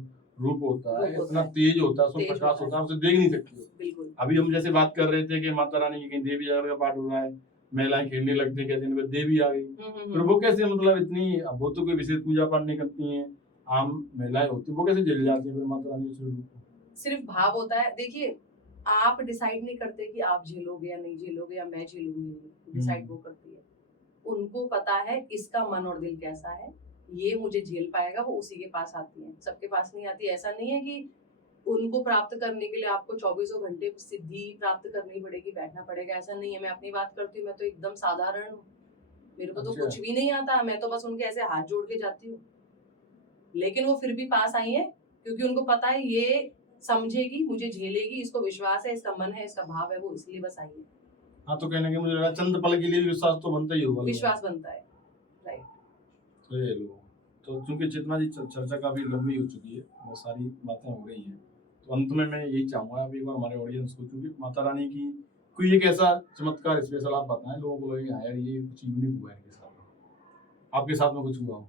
रूप होता है, रूप होता इतना है। तेज होता है, उसमें तेज प्रकाश होता है। होता है, उसे देख नहीं सकती हो। बिल्कुल अभी हम जैसे बात कर रहे थे कि माता रानी की कहीं देवी जागर का पाठ हो रहा है, महिलाएं खेलने लगती हैं, कहते हैं देवी आ गई। फिर वो कैसे, मतलब इतनी, अब वो तो कोई विशेष पूजा पाठ नहीं करती हैं, आम महिलाएं होती हैं, वो कैसे झेल जाती हैं फिर माता रानी के स्वरूप को? सिर्फ भाव होता है। देखिए, आप डिसाइड नहीं करते कि आप झेलोगे या नहीं झेलोगे या मैं झेलूंगी, डिसाइड वो करती है। उनको पता है इसका मन और दिल कैसा है, ये मुझे झेल पाएगा, वो उसी के पास आती है, सबके पास नहीं आती। ऐसा नहीं है कि उनको प्राप्त करने के लिए आपको 24 घंटे सिद्धि प्राप्त करनी पड़ेगी, बैठना पड़ेगा, ऐसा नहीं है। मैं अपनी बात करती हूँ, मैं तो एकदम साधारण हूँ, मेरे को तो अच्छा। कुछ भी नहीं आता, मैं तो बस उनके ऐसे हाथ जोड़ के जाती हूँ, लेकिन वो फिर भी पास आई है, क्योंकि उनको पता है ये समझेगी, मुझे झेलेगी, इसको विश्वास है, इसका मन है, इसका भाव है, वो इसलिए बस आई है। हाँ, तो कहने के मुझे लगा चंद पल के लिए भी विश्वास तो बनता ही होगा। विश्वास बनता है, राइट। तो ये लो, तो चूंकि चेतना जी चर्चा काफी लंबी हो चुकी है, बहुत सारी बातें हो गई हैं, तो अंत में मैं यही चाहूंगा अभी एक बार हमारे ऑडियंस को, क्योंकि माता रानी की कोई एक ऐसा चमत्कार स्पेशल आप बताएं, लोगों को लगे हाँ यार ये कुछ यूनिक हुआ है इनके साथ में, आपके साथ में कुछ हुआ हो।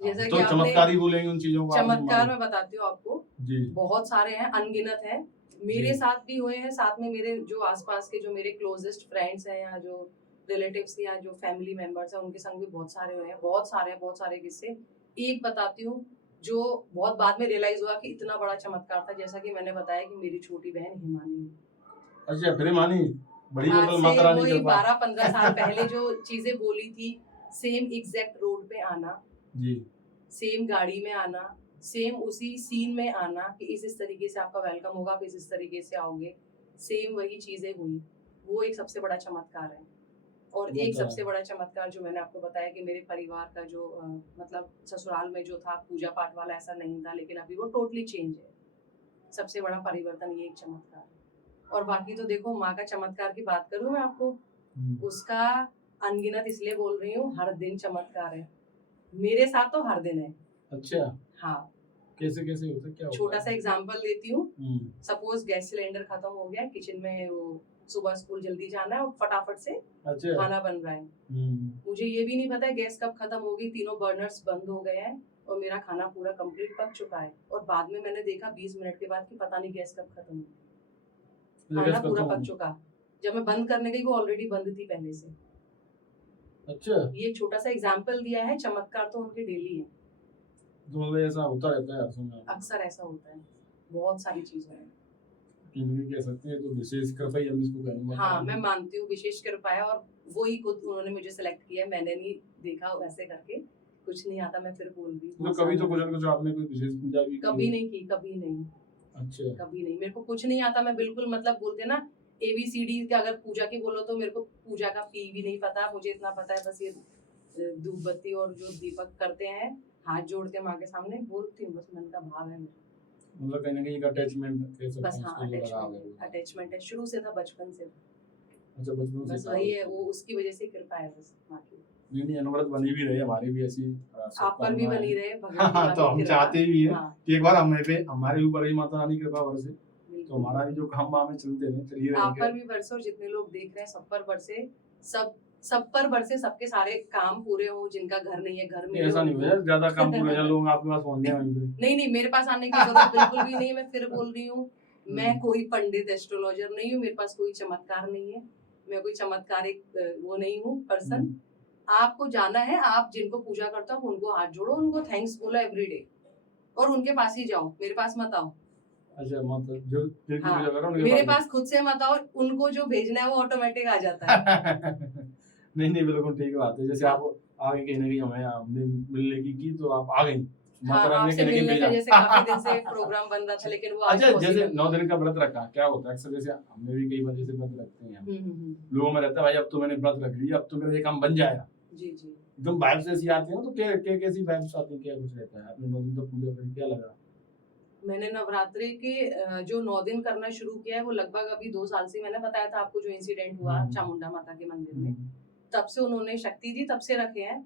जैसा तो कि चमत्कार ही बोलेंगे उन चीजों को, चमत्कार मैं बताती हूँ आपको, जी बहुत सारे हैं, अनगिनत हैं, मेरे जी। साथ भी हुए हैं, साथ में मेरे जो आसपास के जो मेरे क्लोजेस्ट फ्रेंड्स हैं या जो रिलेटिव्स या जो फैमिली मेंबर्स हैं, उनके संग भी बहुत सारे हुए हैं, बहुत सारे किस्से। एक बताती हूँ जो बहुत बाद में रियलाइज हुआ कि इतना बड़ा चमत्कार था, जैसा कि मैंने बताया कि मेरी छोटी बहन हिमानी है। अच्छा, फिर मानी बड़ी, आज मतलब से माता रानी वही की कृपा। 12-15 साल पहले जो चीजें बोली थी, सेम एग्जैक्ट रोड पे आना, जी सेम गाड़ी में आना, सेम उसी सीन में आना कि इस तरीके से आपका वेलकम होगा, आप इस तरीके से आओगे, सेम वही चीजें हुई। वो एक सबसे बड़ा चमत्कार है। और एक सबसे बड़ा चमत्कार जो मैंने आपको बताया कि मेरे परिवार का जो मतलब ससुराल में जो था पूजा पाठ वाला, ऐसा नहीं था, लेकिन अभी वो टोटली चेंज है। सबसे बड़ा परिवर्तन ये एक चमत्कार है। और बाकी तो देखो, माँ का चमत्कार की बात करूं मैं आपको, उसका अनगिनत इसलिए बोल रही हूँ, हर दिन चमत्कार है मेरे साथ, तो हर दिन है। अच्छा, हाँ, कैसे कैसे होता है, क्या होता छोटा है? सा एग्जांपल देती हूँ। सपोज गैस सिलेंडर खत्म हो गया, किचन में वो सुबह स्कूल जल्दी जाना है और फटाफट से अच्छा। खाना बन रहा है, मुझे ये भी नहीं पता है गैस कब खत्म होगी, तीनों बर्नर्स बंद हो गए हैं और मेरा खाना पूरा कंप्लीट पक चुका है, और बाद में मैंने देखा 20 मिनट के बाद कि पता नहीं गैस कब खत्म हुई, खाना पूरा पक चुका, जब मैं बंद करने गई वो ऑलरेडी बंद थी पहले से। अच्छा, ये छोटा सा एग्जांपल दिया है, चमत्कार तो उनके डेली है, तो ऐसा होता रहता है हर समय, अक्सर ऐसा होता है, बहुत सारी चीजें हैं। इनकी कह सकते हैं तो विशेष कृपा ही हम इसको कहेंगे। हाँ, मैं मानती हूँ विशेष कृपा है, और वही खुद उन्होंने मुझे सेलेक्ट किया, मैंने नहीं देखा वैसे करके, कुछ नहीं आता, मैं फिर बोल दी। तो कभी तो कुछ ना कुछ आपने कोई विशेष पूजा भी की? कभी नहीं की, कभी नहीं। अच्छा, कभी नहीं, मेरे को कुछ नहीं आता, मैं बिल्कुल, मतलब बोलते ना ABCD का, अगर पूजा की बोलो तो मेरे को पूजा का पी भी नहीं पता, मुझे इतना पता है बस ये धूप बत्ती और जो दीपक करते हैं, हाथ जोड़ के माँ के सामने बोलती हूँ, बस मन का भाव है मेरा, मतलब कहीं ना कहीं एक अटैचमेंट कह सकते बस। हैं हाँ, उसको, जो लगा हुआ है। अटैचमेंट है, शुरू से था, बचपन से। अच्छा, बचपन से बस था वही है, उसको। वो उसकी वजह से कृपा है बस माँ की। नहीं, अनवरत बनी भी रही, हमारी भी ऐसी आप पर भी बनी रहे हाँ, भगवान तो हम चाहते भी हैं हाँ, कि एक बार हमारे ऊपर ही माता रानी कृपा बरसे, तो हमारा भी जो काम में चलते रहे, चलिए आप पर भी बरसे, और जितने लोग देख रहे हैं सब पर बरसे, सब पर बरसे, सबके सारे काम पूरे हो, जिनका घर नहीं है घर में। ऐसा नहीं हो ज्यादा काम पूरे हैं लोग आपके पास पहुंच गए। नहीं, मेरे पास आने की जरूरत बिल्कुल भी नहीं है, मैं फिर बोल रही हूँ, मैं कोई पंडित एस्ट्रोलॉजर नहीं हूँ, मेरे पास कोई चमत्कार नहीं है, मैं कोई चमत्कारिक वो नहीं हूँ पर्सन। आपको जाना है, आप जिनको पूजा करते हो उनको हाथ जोड़ो, उनको थैंक्स बोलो एवरीडे, और उनके पास ही जाओ, मेरे पास मत आओ। अच्छा, मतलब जो हाँ, पूजा करो मेरे पास खुद से मत आओ, उनको जो भेजना है वो ऑटोमेटिक आ जाता है। नहीं, बिल्कुल ठीक बात है। जैसे आप आगे कहीं ना कहीं हमने मिलने की तो आप आ गई, माता रानी ने आपसे कहीं मिलने भेजा। का जैसे काफी दिन से प्रोग्राम बन रहा था, लेकिन वो आज अच्छा, जैसे possible 9 दिन का व्रत रखा, क्या होता है अक्सर, जैसे हमने भी कई बार जैसे व्रत रखते हैं, नहीं। लोगों में रहता है भाई अब तो मैंने व्रत रख लिया, अब तो मेरा ये काम बन जाएगा, जी जी। एकदम वाइब्स ऐसी आती है ना, तो क्या कैसी वाइब्स आती है, क्या कुछ रहता है? आपने 9 दिन तक पूजा करी, क्या लगा? मैंने नवरात्रि के जो 9 दिन करना शुरू किया है, वो लगभग अभी 2 साल से, मैंने बताया था आपको जो इंसिडेंट हुआ चामुंडा माता के मंदिर में, तब से उन्होंने शक्ति दी, तब से रखे हैं।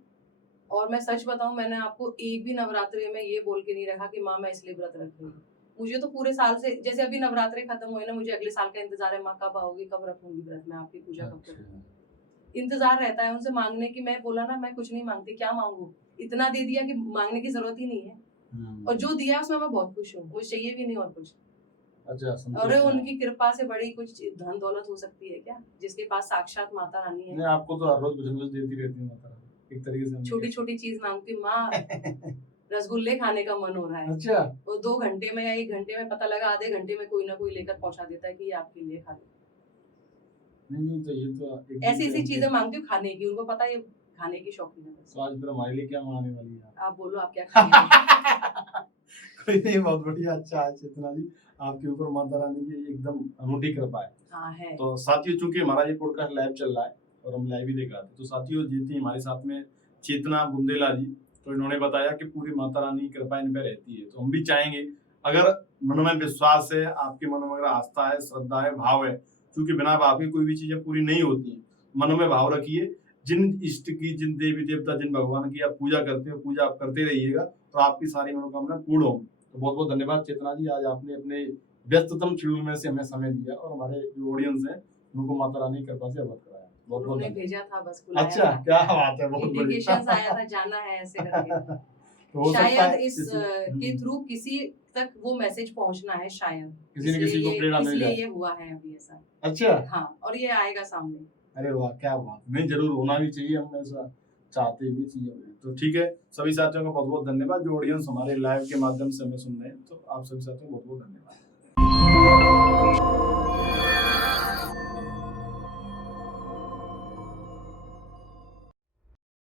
और मैं सच बताऊं, मैंने आपको एक भी नवरात्रि में ये बोल के नहीं रखा कि माँ मैं इसलिए व्रत रख रही हूँ। मुझे तो पूरे साल से, जैसे अभी नवरात्रि खत्म हुए ना, मुझे अगले साल का इंतजार है, माँ कब आओगी, कब रखूंगी व्रत, मैं आपकी पूजा कब करूंगी, इंतजार रहता है उनसे मांगने की। मैं बोला ना, मैं कुछ नहीं मांगती, क्या मांगू, इतना दे दिया कि मांगने की जरूरत ही नहीं है। और जो दिया है उसमें मैं बहुत खुश हूँ, मुझे चाहिए भी नहीं और कुछ। अच्छा, संतोष और है। उनकी कृपा से बड़ी कुछ धन दौलत हो सकती है क्या, जिसके पास साक्षात माता रानी नहीं, है। आपको तो हर रोज कुछ न कुछ देती रहती है माता रानी, एक तरीके से हम छोटी छोटी चीज मांगती हूँ, माँ रसगुल्ले खाने का मन हो रहा है, अच्छा, वो 2 घंटे में या 1 घंटे में पता लगा, आधे घंटे में कोई ना कोई लेकर पहुंचा देता है कि ये आपके लिए खा लो। नहीं तो ये तो एक ऐसी ऐसी दिन चीजें मांगती हूँ खाने की, उनको पता है ये खाने की शौकीन है बस। तो आज फिर हमारे लिए क्या मंगाने वाली है आप बोलो आप क्या खाएंगे। कोई नहीं, बहुत बढ़िया। अच्छा है चेतना जी, आपके ऊपर माता रानी की एकदम अनूठी कृपा है। हाँ है। तो साथियों, चूंकि हमारा ये पॉडकास्ट लाइव चल रहा है और हम लाइव ही देख रहे थे, तो साथियों जी थी हमारे साथ में चेतना बुंदेला जी, तो इन्होंने बताया कि पूरी माता रानी की कृपा इन पे रहती है। तो हम भी चाहेंगे, अगर मन में विश्वास है, आपके मन में अगर आस्था है, श्रद्धा है, भाव है, क्योंकि बिना भाव के कोई भी चीजें पूरी नहीं होती हैं, मन में भाव रखिए। जिन इष्ट की, जिन देवी देवता, जिन भगवान की आप पूजा करते हो, पूजा आप करते रहिएगा, तो आपकी सारी मनोकामना पूर्ण होगी। तो बहुत बहुत धन्यवाद चेतना जी, आज आपने अपने व्यस्ततम शेड्यूल में से हमें समय दिया और हमारे जो ऑडियंस है उनको माता रानी की कृपा से अवगत कराया। बहुत बहुत उन्होंने धन्यवाद। भेजा था, बस बुलाया अच्छा, था। क्या बात है, बहुत इंडिकेशंस बढ़िया। आया था, जाना है ऐसे करके। तो हो सकता शायद है इस किसी- के थ्रू किसी तक वो मैसेज पहुंचना है शायद, किसी न किसी को प्रेरणा मिल इसलिए जाए। ये हुआ है अभी ऐसा। अच्छा, हाँ, और ये आएगा सामने। अरे वाह, क्या बात। नहीं, जरूर होना भी चाहिए, हम ऐसा चाहते भी चाहिए। तो ठीक है, सभी साथियों का बहुत बहुत धन्यवाद। जो ऑडियंस हमारे लाइव के माध्यम से हमें सुन रहे हैं, तो आप सभी साथियों को बहुत बहुत धन्यवाद।